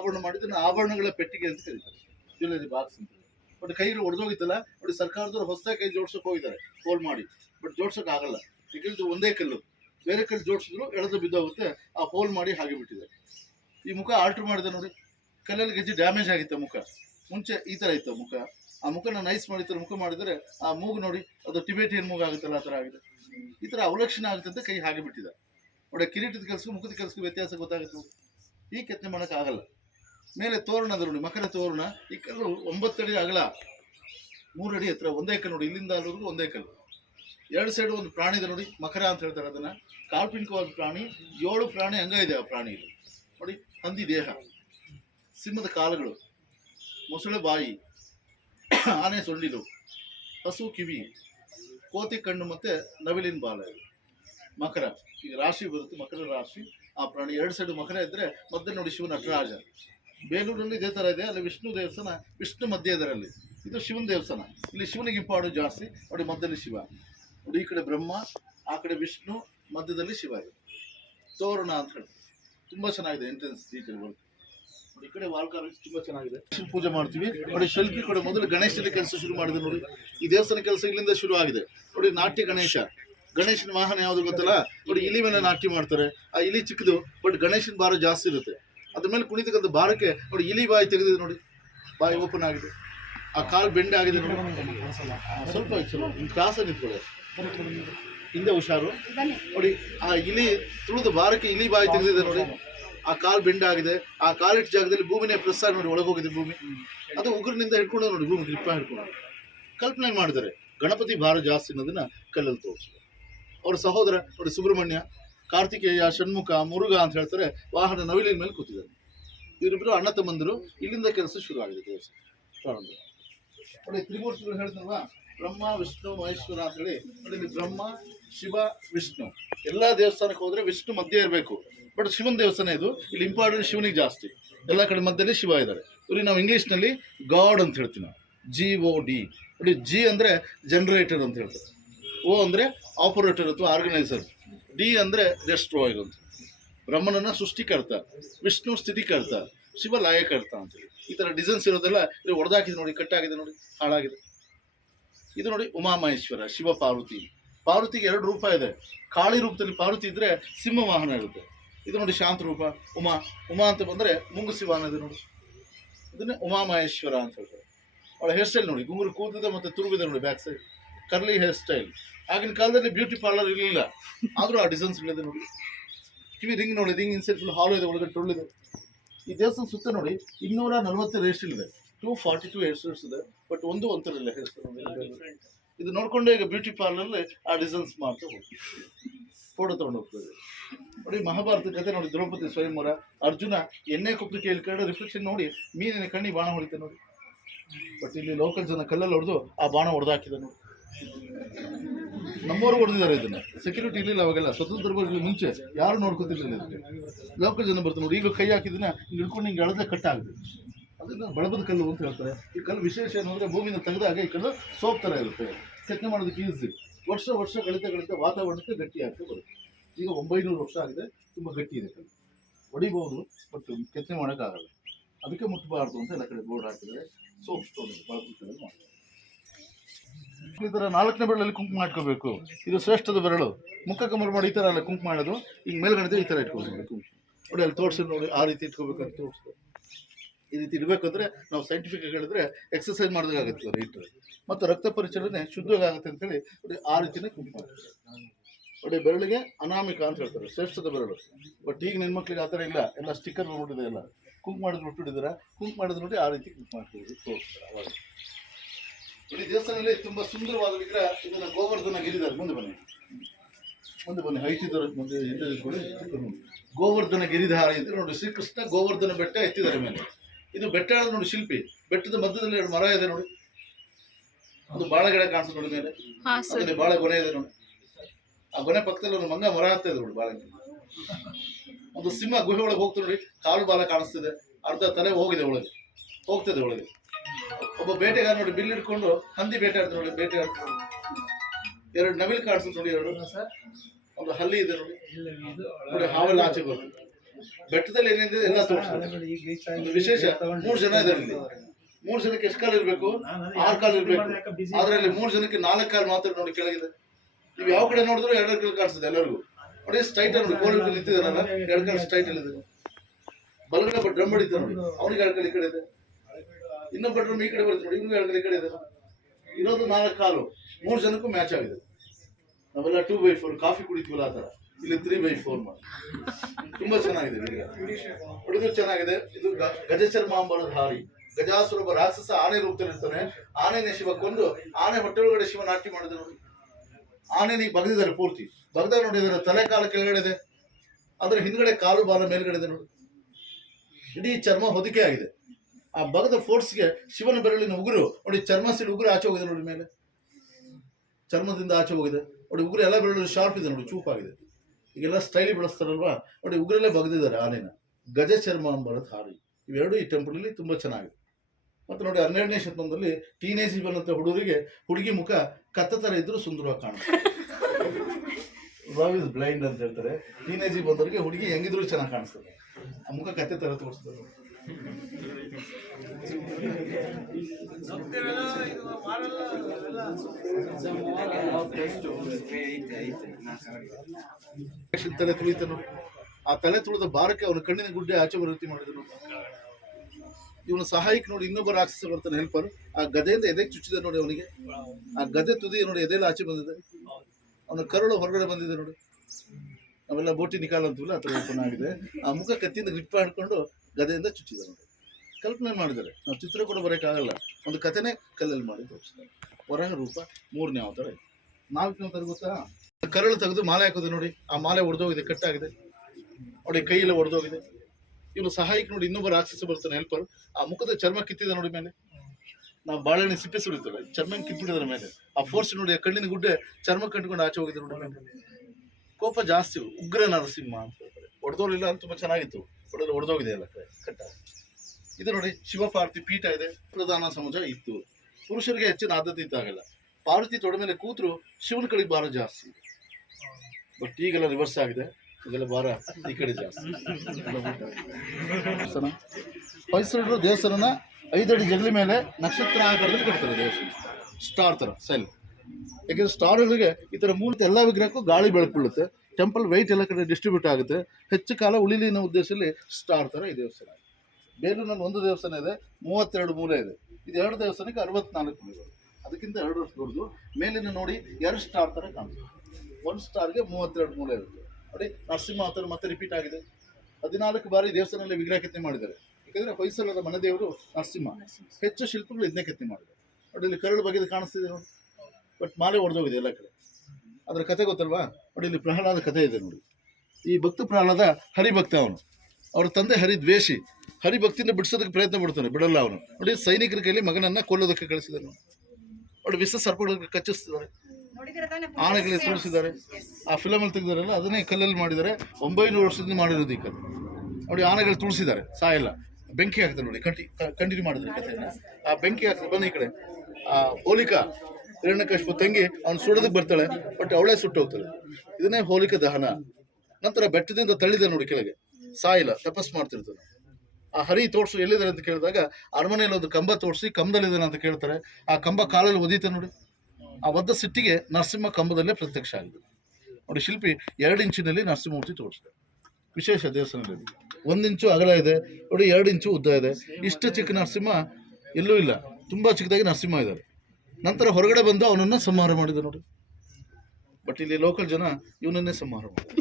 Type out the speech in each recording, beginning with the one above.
ಆಭರಣ ಮಾಡಿದ್ದನ್ನು ಆಭರಣಗಳ ಪೆಟ್ಟಿಗೆ ಅಂತ ಕರೀತಾರೆ, ಜ್ಯುವೆಲರಿ ಬಾಕ್ಸ್ ಅಂತ. ಬಟ್ ಕೈಗಳು ಒಡೆದೋಗಿತ್ತಲ್ಲ ನೋಡಿ, ಸರ್ಕಾರದವರು ಹೊಸ ಕೈ ಜೋಡ್ಸೋಕೆ ಹೋಗಿದ್ದಾರೆ ಹೋಲ್ ಮಾಡಿ, ಬಟ್ ಜೋಡ್ಸೋಕೆ ಆಗಲ್ಲ. ಯಾಕಂದ್ರೆ ಒಂದೇ ಕಲ್ಲು, ಬೇರೆ ಕಲ್ಲು ಜೋಡಿಸಿದ್ರು ಎಳೆದು ಬಿದ್ದೋಗುತ್ತೆ, ಆ ಹೋಲ್ ಮಾಡಿ ಹಾಗೆ ಬಿಟ್ಟಿದೆ. ಈ ಮುಖ ಆಲ್ಟ್ರ್ ಮಾಡಿದೆ ನೋಡಿ, ಕಲ್ಲಲ್ಲಿ ಗೆಜ್ಜೆ ಡ್ಯಾಮೇಜ್ ಆಗಿತ್ತು ಮುಖ. ಮುಂಚೆ ಈ ಥರ ಇತ್ತು ಮುಖ, ಆ ಮುಖನ ನೈಸ್ ಮಾಡಿ ಮುಖ ಮಾಡಿದರೆ ಆ ಮೂಗು ನೋಡಿ, ಅದು ಟಿಬೇಟಿಯನ್ ಮೂಗು ಆಗುತ್ತಲ್ಲ ಆ ಥರ ಆಗಿದೆ. ಈ ಥರ ಅವಲಕ್ಷಣ ಆಗುತ್ತೆ ಅಂತ ಕೈ ಹಾಗೆ ಬಿಟ್ಟಿದೆ ನೋಡಿ. ಕಿರೀಟದ ಕೆಲಸಕ್ಕೂ ಮುಖದ ಕೆಲಸಕ್ಕೂ ವ್ಯತ್ಯಾಸ ಗೊತ್ತಾಗುತ್ತೆ ನೋಡಿ. ಈ ಕೆತ್ತನೆ ಮಾಡೋಕ್ಕಾಗಲ್ಲ. ಮೇಲೆ ತೋರಣದ ನೋಡಿ, ಮಕರ ತೋರಣ. ಈ ಕಲ್ಲು 9 ಅಡಿ ಅಗಲ, 3 ಅಡಿ ಹತ್ರ, ಒಂದೇ ಕಲ್ಲು ನೋಡಿ, ಇಲ್ಲಿಂದ ಅಲ್ಲಿವರೆಗೂ ಒಂದೇ ಕಲ್ಲು. 2 ಸೈಡು ಒಂದು ಪ್ರಾಣಿ ಇದೆ ನೋಡಿ, ಮಕರ ಅಂತ ಹೇಳ್ತಾರೆ ಅದನ್ನು. ಕಾಲ್ಪನಿಕವಾದ ಪ್ರಾಣಿ, 7 ಪ್ರಾಣಿ ಅಂಗ ಇದೆ ಆ ಪ್ರಾಣಿ ನೋಡಿ. ಹಂದಿ ದೇಹ, ಸಿಂಹದ ಕಾಲುಗಳು, ಮೊಸಳೆ ಬಾಯಿ, ಆನೆ ಸೊಳ್ಳಿಲು, ಹಸು ಕಿವಿ, ಕೋತಿ ಕಣ್ಣು ಮತ್ತು ನವಿಲಿನ ಬಾಲ. ಇದು ಮಕರ. ಈಗ ರಾಶಿ ಬರುತ್ತೆ, ಮಕರ ರಾಶಿ. ಆ ಪ್ರಾಣಿ 2 ಸೈಡು ಮಕರ ಇದ್ದರೆ ಮಧ್ಯೆ ನೋಡಿ ಶಿವ ನಟರಾಜ. ಬೇಲೂರಲ್ಲಿ ಇದೇ ಥರ ಇದೆ, ಅಲ್ಲಿ ವಿಷ್ಣು ದೇವಸ್ಥಾನ, ವಿಷ್ಣು ಮಧ್ಯ ಇದರಲ್ಲಿ. ಇದು ಶಿವನ ದೇವಸ್ಥಾನ, ಇಲ್ಲಿ ಶಿವನಿಗೆ ಇಂಪಾರ್ಟೆಂಟ್ ಜಾಸ್ತಿ ನೋಡಿ. ಮಧ್ಯದಲ್ಲಿ ಶಿವ ನೋಡಿ, ಈ ಕಡೆ ಬ್ರಹ್ಮ, ಆ ಕಡೆ ವಿಷ್ಣು, ಮಧ್ಯದಲ್ಲಿ ಶಿವ ಇದೆ. ತೋರಣ ಅಂತ ಹೇಳಿ ತುಂಬ ಚೆನ್ನಾಗಿದೆ, ಎಂಟ್ರೆನ್ಸ್ ಡೀಟೇಲ್ ವರ್ಕ್ ನೋಡಿ. ಈ ಕಡೆ ವಾಲ್ಕಾರ ತುಂಬ ಚೆನ್ನಾಗಿದೆ. ಪೂಜೆ ಮಾಡ್ತೀವಿ ನೋಡಿ. ಶಲ್ಕಿ ಕಡೆ ಮೊದಲು ಗಣೇಶನ ಕೆಲಸ ಶುರು ಮಾಡಿದೆ ನೋಡಿ. ಈ ದೇವಸ್ಥಾನ ಕೆಲಸ ಇಲ್ಲಿಂದ ಶುರು ಆಗಿದೆ ನೋಡಿ. ನಾಟ್ಯ ಗಣೇಶ, ಗಣೇಶನ ವಾಹನ ಯಾವುದು ಗೊತ್ತಲ್ಲ ನೋಡಿ, ಇಲಿ ಮೇಲೆ ನಾಟ್ಯ ಮಾಡ್ತಾರೆ. ಆ ಇಲಿ ಚಿಕ್ಕದು, ಬಟ್ ಗಣೇಶನ ಭಾರ ಜಾಸ್ತಿ ಇರುತ್ತೆ. ಅದ್ರ ಮೇಲೆ ಕುಣಿತಕ್ಕಂಥ ಭಾರಕ್ಕೆ ನೋಡಿ, ಇಲಿ ಬಾಯಿ ತೆಗೆದಿದೆ ನೋಡಿ, ಬಾಯಿ ಓಪನ್ ಆಗಿದೆ. ಆ ಕಾಲು ಬೆಂಡೆ ಆಗಿದೆ ನೋಡಿ. ಸ್ವಲ್ಪ ಕ್ರಾಸ ನಿಂತ್ಕೊಳ್ಳಿ, ಹಿಂದೆ ಹುಷಾರು ನೋಡಿ. ಆ ಇಲಿ ತುಳಿದ ಭಾರಕ್ಕೆ ಇಲಿ ಬಾಯಿ ತೆಗೆದಿದೆ ನೋಡಿ. ಆ ಕಾಲು ಬೆಂಡೆ ಆಗಿದೆ. ಆ ಕಾಲಿಟ್ಟ ಜಾಗದಲ್ಲಿ ಭೂಮಿನೇ ಪ್ರೆಸ್ ಆಗಿ ನೋಡಿ, ಒಳಗೋಗಿದೆ ಭೂಮಿ. ಅದು ಉಗುರಿನಿಂದ ಹಿಡ್ಕೊಂಡು ನೋಡಿ, ಭೂಮಿ ಗ್ರಿಪ್ಪ ಹಿಡ್ಕೊಂಡು ಕಲ್ಪನೆ ಮಾಡಿದ್ದಾರೆ. ಗಣಪತಿ ಭಾರ ಜಾಸ್ತಿ ಅನ್ನೋದನ್ನ ಕಲ್ಲಲ್ಲಿ ತೋರಿಸಿದ್ರು. ಅವರ ಸಹೋದರ ನೋಡಿ, ಸುಬ್ರಹ್ಮಣ್ಯ, ಕಾರ್ತಿಕೇಯ, ಷಣ್ಮುಖ, ಮುರುಘ ಅಂತ ಹೇಳ್ತಾರೆ. ವಾಹನ ನವಿಲಿನ ಮೇಲೆ ಕೂತಿದ್ದಾರೆ. ಇವರಿಬ್ಬರು ಅಣ್ಣ ತಮ್ಮಂದಿರು. ಇಲ್ಲಿಂದ ಕೆಲಸ ಶುರು ಆಗಿದೆ ದೇವಸ್ಥಾನ ನೋಡಿ. ತ್ರಿಮೂರ್ತಿಗಳು ಹೇಳ್ತಾರಲ್ವಾ, ಬ್ರಹ್ಮ ವಿಷ್ಣು ಮಹೇಶ್ವರ ಅಂತ ಹೇಳಿ ನೋಡಿ. ಇಲ್ಲಿ ಬ್ರಹ್ಮ, ಶಿವ, ವಿಷ್ಣು. ಎಲ್ಲ ದೇವಸ್ಥಾನಕ್ಕೆ ಹೋದ್ರೆ ವಿಷ್ಣು ಮಧ್ಯೆ ಇರಬೇಕು, ಬಟ್ ಶಿವನ ದೇವಸ್ಥಾನ ಇದು. ಇಲ್ಲಿ ಇಂಪಾರ್ಟೆಂಟ್ ಶಿವನಿಗೆ ಜಾಸ್ತಿ. ಎಲ್ಲ ಕಡೆ ಮಧ್ಯದಲ್ಲಿ ಶಿವ ಇದ್ದಾರೆ. ಇವ್ರಿಗೆ ನಾವು ಇಂಗ್ಲೀಷ್ನಲ್ಲಿ ಗಾಡ್ ಅಂತ ಹೇಳ್ತೀವಿ ನಾವು, GOD ನೋಡಿ. G ಅಂದರೆ ಜನರೇಟರ್ ಅಂತ ಹೇಳ್ತಾರೆ, O ಅಂದರೆ ಆಪರೇಟರ್ ಅಥವಾ ಆರ್ಗನೈಸರ್, D ಅಂದರೆ ಡೆಸ್ಟ್ರಾಯರ್ ಅಂತ. ಬ್ರಹ್ಮನನ್ನ ಸೃಷ್ಟಿಕರ್ತ, ವಿಷ್ಣು ಸ್ಥಿತಿಕರ್ತ, ಶಿವ ಲಯಕರ್ತ ಅಂತೇಳಿ. ಈ ಥರ ಡಿಸೈನ್ಸ್ ಇರೋದೆಲ್ಲ ಇಲ್ಲಿ ಹೊಡೆದಾಕಿದೆ ನೋಡಿ, ಕಟ್ಟಾಗಿದೆ ನೋಡಿ, ಹಾಳಾಗಿದೆ. ಇದು ನೋಡಿ ಉಮಾಮಹೇಶ್ವರ, ಶಿವ ಪಾರ್ವತಿ. ಪಾರ್ವತಿಗೆ 2 ರೂಪ ಇದೆ. ಕಾಳಿ ರೂಪದಲ್ಲಿ ಪಾರ್ವತಿ ಇದ್ದರೆ ಸಿಂಹ ವಾಹನ ಇರುತ್ತೆ. ಇದು ನೋಡಿ ಶಾಂತ ರೂಪ ಉಮಾ. ಉಮಾ ಅಂತ ಬಂದರೆ ಮುಂಗುಸಿ ವಾಹನ ಇದೆ ನೋಡಿ. ಇದನ್ನೇ ಉಮಾಮಹೇಶ್ವರ ಅಂತ ಹೇಳ್ತಾರೆ. ಅವಳ ಹೇರ್ ಸ್ಟೈಲ್ ನೋಡಿ, ಗುಂಗುರು ಕೂದಿದೆ ಮತ್ತು ತುರುಬಿದೆ ನೋಡಿ, back side curly hair style. ಆಗಿನ ಕಾಲದಲ್ಲಿ ಬ್ಯೂಟಿ ಪಾರ್ಲರ್ ಇರಲಿಲ್ಲ, ಆದರೂ ಆ ಡಿಸೈನ್ಸ್ ಇಳಿದೆ ನೋಡಿ. ಕಿವಿ ರಿಂಗ್ ನೋಡಿ, ರಿಂಗ್ ಇನ್ಸೈಡ್ ಫುಲ್ ಹಾಲು ಇದೆ, ಒಳಗಡೆ ಟೊಳ್ಳಿದೆ. ಈ ದೇವಸ್ಥಾನ ಸುತ್ತ ನೋಡಿ 240 ಹೇರ್ ಸ್ಟೈಲ್ ಇದೆ, 242 ಹೇರ್ ಸ್ಟೈಲ್ಸ್ ಇದೆ, ಬಟ್ ಒಂಥರ ಇಲ್ಲ ಹೇರ್ ಸ್ಟೈಲ್. ಇದು ನೋಡಿಕೊಂಡೆ ಈಗ ಬ್ಯೂಟಿ ಪಾರ್ಲರ್ಲಿ ಆ ಡಿಸೈನ್ಸ್ ಮಾಡ್ತಾ ಹೋಗ್ತೀವಿ, ಫೋಟೋ ತೊಗೊಂಡು ಹೋಗ್ತದೆ ನೋಡಿ. ಮಹಾಭಾರತ ಕಥೆ ನೋಡಿ, ದ್ರೌಪದಿ ಸ್ವಯಂವರ. ಅರ್ಜುನ ಎಣ್ಣೆ ಕುಪ್ಪಿಕೆಯಲ್ಲಿ ಕಡೆ ರಿಫ್ಲೆಕ್ಷನ್ ನೋಡಿ, ಮೀನಿನ ಕಣ್ಣಿ ಬಾಣ ಹೊಡಿತೆ ನೋಡಿ. ಬಟ್ ಇಲ್ಲಿ ಲೋಕಲ್ ಜನ ಕಲ್ಲಲ್ಲಿ ಹೊಡೆದು ಆ ಬಾಣ ಹೊಡೆದಾಕಿದೆ ನೋಡಿ. ನಮ್ಮವರು ಹೊಡೆದಿದ್ದಾರೆ ಇದನ್ನ. ಸೆಕ್ಯೂರಿಟಿ ಇರಲಿಲ್ಲ ಅವಾಗೆಲ್ಲ, ಸ್ವತಂತ್ರ ಬರಲಿ ಮುಂಚೆ ಯಾರು ನೋಡ್ಕೊತಿರ್ಲಿಲ್ಲ ಇದಕ್ಕೆ. ಲೋಕಲ್ ಜನ ಬರ್ತಾರೆ ನೋಡಿ. ಈಗಲೂ ಕೈ ಹಾಕಿದ್ದನ್ನ ಹಿಡ್ಕೊಂಡು ಹಿಂಗೆ ಎಳೆದ್ರೆ ಕಟ್ಟಾಗಿದೆ. ಅದನ್ನು ಬಳಬದ ಕಲ್ಲು ಅಂತ ಹೇಳ್ತಾರೆ. ಈ ಕಲ್ಲು ವಿಶೇಷ ಏನಂದರೆ ಭೂಮಿಯಿಂದ ತೆಗೆದಾಗ ಈ ಕಲ್ಲು ಸೋಪ್ ಥರ ಇರುತ್ತೆ, ಕೆತ್ತನೆ ಮಾಡೋದಕ್ಕೆ ಈಸಿ. ವರ್ಷ ಕಳಿತಾ ವಾತಾವರಣಕ್ಕೆ ಗಟ್ಟಿ ಆಗ್ತಾ ಬರುತ್ತೆ. ಈಗ 900 ವರ್ಷ ಆಗಿದೆ, ತುಂಬ ಗಟ್ಟಿ ಇದೆ ಕಲ್ಲು. ಹೊಡಿಬೋದು, ಬಟ್ ಕೆತ್ತನೆ ಮಾಡೋಕ್ಕಾಗಲ್ಲ. ಅದಕ್ಕೆ ಮುಟ್ಟಬಾರ್ದು ಅಂತ ಎಲ್ಲ ಕಡೆ ಬೋರ್ಡ್ ಹಾಕಿದರೆ. ಸೋಪ್ ಸ್ಟೋನ್ ಬಳಬದ ಕಲ್ಲಲ್ಲಿ ಮಾಡ್ತಾರೆ. ಈ ಥರ 4ನೇ ಬೆರಳಲ್ಲಿ ಕುಂಕುಮ ಮಾಡ್ಕೋಬೇಕು. ಇದು ಶ್ರೇಷ್ಠದ ಬೆರಳು. ಮುಖ ಕಮರ್ ಮಾಡಿ ಈ ಥರ ಎಲ್ಲ ಕುಂಕುಮ ಮಾಡೋದು. ಈಗ ಮೇಲ್ಗಡೆ ಈ ಥರ ಇಟ್ಕೋಬೇಕು ಕುಂಕುಮ ನೋಡಿ. ಅಲ್ಲಿ ತೋರಿಸಿ ನೋಡಿ, ಆ ರೀತಿ ಇಟ್ಕೋಬೇಕು ಅಂತ ತೋರಿಸ್ತಾರೆ. ಈ ರೀತಿ ಇರಬೇಕಂದ್ರೆ ನಾವು ಸೈಂಟಿಫಿಕ್ ಆಗಿ ಹೇಳಿದ್ರೆ ಎಕ್ಸಸೈಸ್ ಮಾಡಿದಾಗುತ್ತೆ ರೈಟ್, ಮತ್ತು ರಕ್ತ ಪರಿಚಲನೆ ಶುದ್ಧವಾಗಿ ಆಗುತ್ತೆ ಅಂತೇಳಿ ನೋಡಿ. ಆ ರೀತಿನೇ ಕುಂಕುಮ ನೋಡಿ. ಬೆರಳಿಗೆ ಅನಾಮಿಕ ಅಂತ ಹೇಳ್ತಾರೆ, ಶ್ರೇಷ್ಠದ ಬೆರಳು. ಬಟ್ ಈಗ ನನ್ನ ಮಕ್ಳಿಗೆ ಆ ಥರ ಇಲ್ಲ, ಎಲ್ಲ ಸ್ಟಿಕ್ಕರ್ ನೋಡಿದೆ, ಎಲ್ಲ ಕುಂಕುಮ ಮಾಡಿದ್ರು ಹುಟ್ಟಿದ್ದಾರೆ. ಕುಂಕುಮ ಮಾಡಿದ್ರು ನೋಡಿ, ಆ ರೀತಿ ಕುಂಕುಮ ಮಾಡ್ತೀವಿ ತೋರಿಸ್ತಾರೆ ಅವಾಗ. ಇಲ್ಲಿ ದೇವಸ್ಥಾನದಲ್ಲಿ ತುಂಬ ಸುಂದರವಾದ ವಿಗ್ರಹ. ಇದನ್ನು ಗೋವರ್ಧನ ಗಿರಿಧಾರ. ಮುಂದೆ ಬನ್ನಿ ಹೈಟ್ ಇದ್ದಾರೆ. ಮುಂದೆ ಗೋವರ್ಧನ ಗಿರಿಧಾರ ಇದ್ರೆ ನೋಡಿ. ಶ್ರೀಕೃಷ್ಣ ಗೋವರ್ಧನ ಬೆಟ್ಟ ಎತ್ತಿದ್ದಾರೆ ಮೇಲೆ. ಇದು ಬೆಟ್ಟ ನೋಡಿ, ಶಿಲ್ಪಿ. ಬೆಟ್ಟದ ಮಧ್ಯದಲ್ಲಿ 2 ಮರ ಇದೆ ನೋಡಿ. ಅದು ಬಾಳೆ ಗಿಡ ಕಾಣಿಸ್ತದೆ ನೋಡಿ ಮೇಲೆ. ಅದರಲ್ಲಿ ಬಾಳೆ ಗೊನೆ ಇದೆ ನೋಡಿ. ಆ ಗೊನೆ ಪಕ್ಕದಲ್ಲಿ ಒಂದು ಮಂಗ ಮರ ಆಗ್ತಾ ಇದೆ ನೋಡಿ, ಬಾಳೆ. ಒಂದು ಸಿಂಹ ಗುಹೆ ಒಳಗೆ ಹೋಗ್ತದೆ ನೋಡಿ, ಕಾಲು ಬಾಲ ಕಾಣಿಸ್ತಿದೆ, ಅರ್ಧ ತಲೆ ಹೋಗ್ತದೆ ಒಳಗೆ. ಒಬ್ಬ ಬೇಟೆಗಾರ ನೋಡಿ, ಬಿಲ್ ಹಿಡ್ಕೊಂಡು ಹಂದಿ ಬೇಟೆ ಆಡ್ತಾರೆ ನೋಡಿ, ಬೇಟೆ ಆಡ್ತಾರೆ. 2 ನವಿಲು ಕಾಣಿಸ್ತದೆ ನೋಡಿ, 2. ಒಂದು ಹಲ್ಲಿ ಇದೆ ನೋಡಿ, ಹಾವೆಲ್ಲ ಆಚೆ ಬರ್ತದೆ. ಬೆಟ್ಟದಲ್ಲಿ ಏನಿದೆ ಎಲ್ಲ ತೋರಿಸ್ತಾರೆ. ಒಂದು ವಿಶೇಷ 3 ಜನ ಇದ್ದಾರೆ ಇಲ್ಲಿ. 3 ಜನಕ್ಕೆ ಎಷ್ಟು ಕಾಲು ಇರಬೇಕು? 6 ಕಾಲು ಇರಬೇಕು. ಅದರಲ್ಲಿ 3 ಜನಕ್ಕೆ 4 ಕಾಲು ಮಾತ್ರ ನೋಡಿ ಕೆಳಗಿದೆ. ನೀವು ಯಾವ ಕಡೆ ನೋಡಿದ್ರು 2 ಕಾಲು ಕಾಣಿಸ್ತದೆ ಎಲ್ಲರಿಗೂ. ನೋಡಿ ಸ್ಟ್ರೈಟ್ ನೋಡಿ, ಕೋಲಿಗೆ ನಿಂತಿದ್ದಾರಲ್ಲ 2 ಕಾಲು ಸ್ಟ್ರೈಟ್ ಇದೆ. ಬಲಗಡೆ ಡ್ರಮ್ ಹೊಡಿತಾರೆ ನೋಡಿ, ಅವ್ನಿಗೆ 2 ಕಾಲು ಈ ಕಡೆ ಇದೆ. ಇನ್ನೊಬ್ಬ ಡ್ರಮ್ ಈ ಕಡೆ ಬರುತ್ತೆ ನೋಡಿ, ಇವ್ನಿಗೆ 2 ಕಾಲು ಈ ಕಡೆ ಇದೆ. ಇರೋದು 4 ಕಾಲು. 3 ಜನಕ್ಕೂ ಮ್ಯಾಚ್ ಆಗಿದೆ. ನಾವೆಲ್ಲ 2/4 ಕಾಫಿ ಕುಡಿತೀವಲ್ಲ ಆ ಥರ, ಇಲ್ಲಿ 3/4 ಮಾಡಿ. ತುಂಬಾ ಚೆನ್ನಾಗಿದೆ ಹುಡುಗರು ಚೆನ್ನಾಗಿದೆ. ಇದು ಗಜಚರ್ಮಾಂಬರದ ಹಾರಿ. ಗಜಾಸುರ ಒಬ್ಬ ರಾಕ್ಷಸ ಆನೆ ರೂಪದಲ್ಲಿರ್ತಾನೆ. ಆನೆನೇ ಶಿವ ಕೊಂದು ಆನೆ ಹೊಟ್ಟೆ ಒಳಗಡೆ ಶಿವ ನಾಟ್ಯ ಮಾಡಿದ ನೋಡಿ. ಆನೆನಿಗೆ ಬಗ್ದಿದ್ದಾರೆ ಪೂರ್ತಿ. ಬಗ್ದಾಗ ನೋಡಿದಾರೆ, ತಲೆ ಕಾಲು ಕೆಳಗಡೆ ಇದೆ, ಅದ್ರ ಹಿಂದ್ಗಡೆ ಕಾಲು ಬಾಲ ಮೇಲ್ಗಡೆ ಇದೆ ನೋಡಿ. ಇಡೀ ಚರ್ಮ ಹೊದಿಕೆ ಆಗಿದೆ. ಆ ಬಗದ ಫೋರ್ಸ್ಗೆ ಶಿವನ ಬೆರಳಿನ ಉಗುರು ನೋಡಿ, ಚರ್ಮ ಸಿಡಿ ಉಗುರು ಆಚೆ ಹೋಗಿದೆ ನೋಡಿ, ಮೇಲೆ ಚರ್ಮದಿಂದ ಆಚೆ ಹೋಗಿದೆ ನೋಡಿ. ಉಗುರು ಎಲ್ಲ ಬೆರಳು ಶಾರ್ಪ್ ಇದೆ ನೋಡಿ, ಚೂಪಾಗಿದೆ. ಈಗೆಲ್ಲ ಸ್ಟೈಲಿ ಬೆಳೆಸ್ತಾರಲ್ವಾ ನೋಡಿ, ಉಗುರಲ್ಲೇ ಬಗ್ದಿದ್ದಾರೆ ಆನೆನ. ಗಜ ಚರ್ಮ ಅಂಬರದ ಹಾರಿ. ಇವೆರಡು ಈ ಟೆಂಪಲ್ ಅಲ್ಲಿ ತುಂಬಾ ಚೆನ್ನಾಗಿದೆ. ಮತ್ತೆ ನೋಡಿ 12ನೇ ಶತಮಾನದಲ್ಲಿ ಟೀನೇಜ್ ಬಂದಂತ ಹುಡುಗರಿಗೆ ಹುಡುಗಿ ಮುಖ ಕತ್ತ ತರ ಇದ್ರು ಸುಂದರವಾಗಿ ಕಾಣುತ್ತೆ. ಲವ್ ಇಸ್ ಬ್ಲೈಂಡ್ ಅಂತ ಹೇಳ್ತಾರೆ. ಟೀನೇಜ್ ಬಂದವರಿಗೆ ಹುಡುಗಿ ಹೆಂಗಿದ್ರು ಚೆನ್ನಾಗಿ ಕಾಣಿಸ್ತದೆ. ಆ ಮುಖ ಕತ್ತೆ ತರ ತೋರಿಸ್ತದೆ. ತಲೆ ತುಳಿತ ನೋಡಿ. ಆ ತಲೆ ತುಳಿದ ಬಾರಕ್ಕೆ ಅವನ ಕಣ್ಣಿನ ಗುಡ್ಡೆ ಆಚೆ ಬರುತ್ತಿ ಮಾಡಿದ್ರು. ಇವನು ಸಹಾಯಕ ನೋಡಿ, ಇನ್ನೊಬ್ಬ ರಾಕ್ಷಸ ಬರ್ತಾನೆ ಹೆಲ್ಪರ್. ಆ ಗದೆಯಿಂದ ಎದೆಗೆ ಚುಚ್ಚಿದೆ ನೋಡಿ ಅವನಿಗೆ. ಆ ಗದೆ ತುದಿ ನೋಡಿ ಎದೆಲ್ಲ ಆಚೆ ಬಂದಿದೆ. ಅವನ ಕರುಳು ಹೊರಗಡೆ ಬಂದಿದೆ ನೋಡಿ. ನಾವೆಲ್ಲ ಬೋಟಿ ನಿಕಾಲ್ ಅಂತೀವಲ್ಲ ಆ ಥರ ಓಪನ್ ಆಗಿದೆ. ಆ ಮುಖ ಕತ್ತಿಯಿಂದ ಗ್ರಿಪ್ ಹಿಡ್ಕೊಂಡು ಗದೆಯಿಂದ ಚುಚ್ಚಿದೆ ನೋಡಿ. ಕಲ್ಪನೆ ಮಾಡಿದ್ದಾರೆ. ನಾವು ಚಿತ್ರ ಕೂಡ ಬರೋಕ್ಕಾಗಲ್ಲ. ಒಂದು ಕಥೆನೇ ಕಲ್ಲಲ್ಲಿ ಮಾಡಿ ತೋರಿಸ್ತಾರೆ. ಹೊರಗ ರೂಪ 3ನೇ ಅವತಾರ ಇದೆ. 4ನೇ ಅವತಾರ ಗೊತ್ತಾ? ಕರಳು ತೆಗೆದು ಮಾಲೆ ಹಾಕೋದು ನೋಡಿ. ಆ ಮಾಲೆ ಒಡೆದೋಗಿದೆ, ಕಟ್ಟಾಗಿದೆ ನೋಡಿ, ಕೈಯೆಲ್ಲ ಒಡೆದೋಗಿದೆ. ಇವನು ಸಹಾಯಕ ನೋಡಿ, ಇನ್ನೊಬ್ಬ ರಾಕ್ಷಸ ಬರ್ತಾನೆ ಹೆಲ್ಪರ್. ಆ ಮುಖದ ಚರ್ಮ ಕಿತ್ತಿದೆ ನೋಡಿ ಮೇಲೆ. ನಾವು ಬಾಳೆಹಣ್ಣು ಸಿಪ್ಪೆ ಸುಳಿತಲ್ಲ, ಚರ್ಮ ಕಿತ್ಬಿಟ್ಟಿದ್ರ ಮೇಲೆ. ಆ ಫೋರ್ಸ್ ನೋಡಿ, ಆ ಕಣ್ಣಿನ ಗುಡ್ಡೆ ಚರ್ಮ ಕಂಡುಕೊಂಡು ಆಚೆ ಹೋಗಿದೆ ನೋಡಿ ಮೇಲೆ. ಕೋಪ ಜಾಸ್ತಿ, ಉಗ್ರ ನರಸಿಂಹ ಅಂತ ಹೇಳ್ತಾರೆ. ಒಡೆದೋಲಿಲ್ಲ ಅಂತ ತುಂಬಾ ಚೆನ್ನಾಗಿತ್ತು. ಒಡೆದೋಗಿದೆ ಎಲ್ಲ ಕಟ್ಟ. ಇದು ನೋಡಿ ಶಿವ ಪಾರ್ವತಿ ಪೀಠ ಇದೆ. ಪ್ರಧಾನ ಸಮಾಜ ಇತ್ತು. ಪುರುಷರಿಗೆ ಹೆಚ್ಚಿನ ಆದ್ಯತೆ ಇದ್ದಾಗಲ್ಲ. ಪಾರ್ವತಿ ತೊಡೆ ಮೇಲೆ ಕೂತ್ರು ಶಿವನ ಕಡೆಗೆ ಭಾರ ಜಾಸ್ತಿ. ಬಟ್ ಈಗೆಲ್ಲ ರಿವರ್ಸ್ ಆಗಿದೆ. ಈಗೆಲ್ಲ ಭಾರ ಈ ಕಡೆ ಜಾಸ್ತಿ. ಹೊಯ್ಸಳರು ದೇವಸ್ಥಾನನ 5 ಅಡಿ ಜಗಲಿ ಮೇಲೆ ನಕ್ಷತ್ರ ಆಕಾರದಲ್ಲಿ ಕಟ್ತಾರೆ. ದೇವಸ್ಥಾನ ಸ್ಟಾರ್ ತರ ಸೆಲ್. ಯಾಕೆಂದ್ರೆ ಸ್ಟಾರ್ಗಳಿಗೆ ಈ ತರ ಮೂಲತ ಎಲ್ಲ ವಿಗ್ರಹಕ್ಕೂ ಗಾಳಿ ಬೆಳಕು. ಟೆಂಪಲ್ ವೈಟ್ ಎಲ್ಲ ಕಡೆ ಡಿಸ್ಟ್ರಿಬ್ಯೂಟ್ ಆಗುತ್ತೆ. ಹೆಚ್ಚು ಕಾಲ ಉಳಿಲಿ ಅನ್ನೋ ಉದ್ದೇಶದಲ್ಲಿ ಸ್ಟಾರ್ ತರ ಈ ದೇವಸ್ಥಾನ. ಬೇಲೂರಿನಲ್ಲಿ 1 ದೇವಸ್ಥಾನ ಇದೆ, 32 ಮೂಲೆ ಇದೆ. ಇದು 2 ದೇವಸ್ಥಾನಕ್ಕೆ 64 ಮೂಲೆಗಳು. ಅದಕ್ಕಿಂತ 2 ವರ್ಷ ದೊಡ್ಡದು. ಮೇಲಿನ ನೋಡಿ 2 ಸ್ಟಾರ್ ತರ ಕಾಣ್ತದೆ. 1 ಸ್ಟಾರ್ಗೆ 32 ಮೂಲೆ ಇರುತ್ತೆ ನೋಡಿ. ನರಸಿಂಹ ಅವತಾರ ಮತ್ತೆ ರಿಪೀಟ್ ಆಗಿದೆ. 14 ಬಾರಿ ದೇವಸ್ಥಾನದಲ್ಲಿ ವಿಗ್ರಹ ಕೆತ್ತನೆ ಮಾಡಿದ್ದಾರೆ. ಯಾಕಂದ್ರೆ ಹೊಯ್ಸಳರ ಮನೆ ದೇವರು ನರಸಿಂಹ. ಹೆಚ್ಚು ಶಿಲ್ಪಗಳು ಇದನ್ನೇ ಕೆತ್ತನೆ ಮಾಡಿದ್ದಾರೆ ನೋಡಿ. ಇಲ್ಲಿ ಕರಳು ಬಗೆದು ಕಾಣಿಸ್ತಿದೆ ನೋಡಿ. ಬಟ್ ಮಾಲೆ ಒಡೆದೋಗಿದೆ ಎಲ್ಲ ಕಡೆ. ಅದರ ಕತೆ ಗೊತ್ತಲ್ವಾ ನೋಡಿ. ಇಲ್ಲಿ ಪ್ರಹ್ಲಾದ ಕಥೆ ಇದೆ ನೋಡಿ. ಈ ಭಕ್ತ ಪ್ರಹ್ಲಾದ ಹರಿಭಕ್ತ. ಅವನು ಅವ್ರ ತಂದೆ ಹರಿದ್ವೇಷಿ. ಹರಿಭಕ್ತಿಯಿಂದ ಬಿಡಿಸೋದಕ್ಕೆ ಪ್ರಯತ್ನ ಪಡ್ತಾನೆ, ಬಿಡಲ್ಲ ಅವನು ನೋಡಿ. ಸೈನಿಕರ ಕೈಲಿ ಮಗನನ್ನ ಕೊಲ್ಲೋದಕ್ಕೆ ಕಳಿಸಿದಾರೆ ನೋಡಿ. ವಿಷ ಸರ್ಪಗಳಿಗೆ ಕಚ್ಚಿಸ್ತಿದ್ದಾರೆ, ಆನೆಗಳಿಗೆ ತುಳಿಸಿದ್ದಾರೆ. ಆ ಫಿಲಮ್ ಅಲ್ಲಿ ತೆಗೆದಾರಲ್ಲ, ಅದನ್ನೇ ಕಲ್ಲಲ್ಲಿ ಮಾಡಿದ್ದಾರೆ. 900 ವರ್ಷದಿಂದ ಮಾಡಿರೋದು ಈ ಕಲ್ಲು ನೋಡಿ. ಆನೆಗಳು ತುಳಿಸಿದ್ದಾರೆ, ಸಾಯಲ್ಲ. ಬೆಂಕಿ ಹಾಕ್ತಾರೆ ನೋಡಿ. ಕಂಟಿನ್ಯೂ ಮಾಡಿದ್ರೆ ಕಥೆಯನ್ನ. ಆ ಬೆಂಕಿ ಹಾಕ್ತಾರೆ. ಬಂದು ಈ ಕಡೆ ಆ ಹೋಲಿಕಾ ಹಿರಣ್ಯಕಶಿಪು ತಂಗಿ ಅವ್ನು ಸುಡೋದಕ್ಕೆ ಬರ್ತಾಳೆ, ಬಟ್ ಅವಳೇ ಸುಟ್ಟು ಹೋಗ್ತಾಳೆ. ಇದನ್ನೇ ಹೋಲಿಕಾ ದಹನ. ನಂತರ ಬೆಟ್ಟದಿಂದ ತಳ್ಳಿದೆ ನೋಡಿ ಕೆಳಗೆ, ಸಾಯಿಲ್ಲ, ತಪಸ್ ಮಾಡ್ತಿರ್ತಾನೆ. ಆ ಹರಿ ತೋರ್ಸು ಎಲ್ಲಿದ್ದಾರೆ ಅಂತ ಕೇಳಿದಾಗ ಅರಮನೆಯಲ್ಲಿ ಒಂದು ಕಂಬ ತೋರಿಸಿ ಕಂಬದಲ್ಲಿದ್ದಾನೆ ಅಂತ ಕೇಳ್ತಾರೆ. ಆ ಕಂಬ ಕಾಲಲ್ಲಿ ಒದೀತ ನೋಡಿ. ಆ ಒದ್ದ ಸಿಟ್ಟಿಗೆ ನರಸಿಂಹ ಕಂಬದಲ್ಲೇ ಪ್ರತ್ಯಕ್ಷ ಆಗಿದೆ ನೋಡಿ. ಶಿಲ್ಪಿ 2 ಇಂಚಿನಲ್ಲಿ ನರಸಿಂಹಮೂರ್ತಿ ತೋರಿಸಿದೆ. ವಿಶೇಷ ದೇವಸ್ಥಾನದಲ್ಲಿ 1 ಇಂಚು ಅಗಲ ಇದೆ ನೋಡಿ, 2 ಇಂಚು ಉದ್ದ ಇದೆ. ಇಷ್ಟು ಚಿಕ್ಕ ನರಸಿಂಹ ಎಲ್ಲೂ ಇಲ್ಲ. ತುಂಬಾ ಚಿಕ್ಕದಾಗಿ ನರಸಿಂಹ ಇದ್ದಾರೆ. ನಂತರ ಹೊರಗಡೆ ಬಂದು ಅವನನ್ನ ಸಂಹಾರ ಮಾಡಿದ ನೋಡಿ. ಬಟ್ ಇಲ್ಲಿ ಲೋಕಲ್ ಜನ ಇವನನ್ನೇ ಸಂಹಾರ ಮಾಡಿದ್ರು.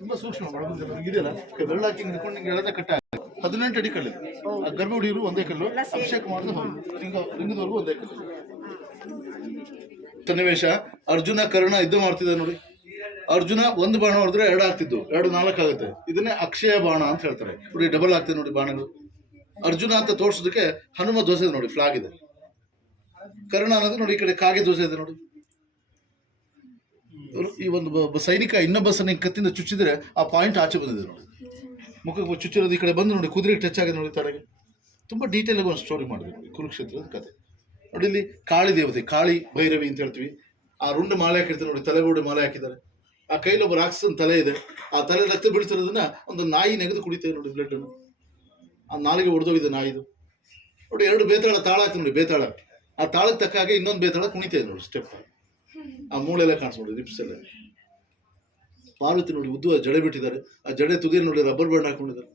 ತುಂಬಾ ಸೂಕ್ಷ್ಮ ಇದೆಯಲ್ಲ, ಬೆರಳಾಕಿ ನಿಂತ್ಕೊಂಡು ನಿಂಗೆ ಎಳೆದ ಕಟ್ಟ 18 ಅಡಿ ಕಲ್ಲು. ಆ ಗರ್ಭಗುಡಿಯರು ಒಂದೇ ಕಲ್ಲು, ಅಭಿಷೇಕ ಮಾಡಿದ ಲಿಂಗದವರೆಗೂ ಒಂದೇ ಕಲ್ಲು. ಸನ್ನಿವೇಶ, ಅರ್ಜುನ ಕರ್ಣ ಯುದ್ಧ ಮಾಡ್ತಿದ್ದ ನೋಡಿ. ಅರ್ಜುನ 1 ಬಾಣ ಹೊಡೆದ್ರೆ 2 ಆಗ್ತಿದ್ದು, 2 4 ಆಗುತ್ತೆ. ಇದನ್ನೇ ಅಕ್ಷಯ ಬಾಣ ಅಂತ ಹೇಳ್ತಾರೆ ನೋಡಿ. ಡಬಲ್ ಆಗ್ತದೆ ನೋಡಿ ಬಾಣಗಳು. ಅರ್ಜುನ ಅಂತ ತೋರಿಸೋದಕ್ಕೆ ಹನುಮ ಧ್ವಜ ನೋಡಿ, ಫ್ಲಾಗ್ ಇದೆ. ಕರ್ಣ ಅನ್ನೋದು ನೋಡಿ, ಈ ಕಡೆ ಕಾಗೆ ಧ್ವಜ ಇದೆ ನೋಡಿ. ಈ ಒಂದು ಸೈನಿಕ ಇನ್ನೊಬ್ಬ ಸೈನಿಕ ಕತ್ತಿಂದ ಚುಚ್ಚಿದ್ರೆ ಆ ಪಾಯಿಂಟ್ ಆಚೆ ಬಂದಿದೆ ನೋಡಿ. ಮುಖಕ್ಕೆ ಚುಚ್ಚಿರೋದು ಈ ಕಡೆ ಬಂದು ನೋಡಿ, ಕುದುರೆಗೆ ಟಚ್ ಆಗಿದೆ ನೋಡಿ ತಲೆಗೆ. ತುಂಬ ಡೀಟೇಲ್ ಆಗಿ ಒಂದು ಸ್ಟೋರಿ ಮಾಡಿದೆ ನೋಡಿ, ಕುರುಕ್ಷೇತ್ರದ ಕತೆ ನೋಡಿ. ಇಲ್ಲಿ ಕಾಳಿ ದೇವತೆ, ಕಾಳಿ ಭೈರವಿ ಅಂತ ಹೇಳ್ತೀವಿ. ಆ ರುಂಡ ಮಾಲೆ ಹಾಕಿರ್ತಾರೆ ನೋಡಿ, ತಲೆಗೋಡೆ ಮಾಲೆ ಹಾಕಿದ್ದಾರೆ. ಆ ಕೈಲಿ ಒಬ್ಬ ರಾಕ್ಷಸನ ತಲೆ ಇದೆ, ಆ ತಲೆ ರಕ್ತ ಬೀಳ್ತಿರೋದನ್ನ ಒಂದು ನಾಯಿ ನೆಗೆದು ಕುಡಿತೇವೆ ನೋಡಿ ಬ್ಲಡ್ ಅನ್ನು. ಆ ನಾಲಿಗೆ ಒಡೆದೋಗಿದೆ ನಾಯಿದು ನೋಡಿ. 2 ಬೇತಾಳ ತಾಳ ಆಗ್ತದೆ ನೋಡಿ, ಬೇತಾಳ ಆ ತಾಳಕ್ಕೆ ತಕ್ಕ ಹಾಗೆ ಇನ್ನೊಂದು ಬೇತಾಳ ಕುಣಿತೇವೆ ನೋಡಿ ಸ್ಟೆಪ್. ಆ ಮೂಳೆಲ್ಲ ಕಾಣಿಸ್ ನೋಡಿ, ರಿಪ್ಸ್ ಎಲ್ಲ. ಪಾರ್ವತಿ ನೋಡಿ ಉದ್ದುವ ಜಡೆ ಬಿಟ್ಟಿದ್ದಾರೆ, ಆ ಜಡೆ ತುದಿಯಲ್ಲಿ ನೋಡಿ ರಬ್ಬರ್ ಬ್ಯಾಂಡ್ ಹಾಕೊಂಡಿದ್ದಾರೆ.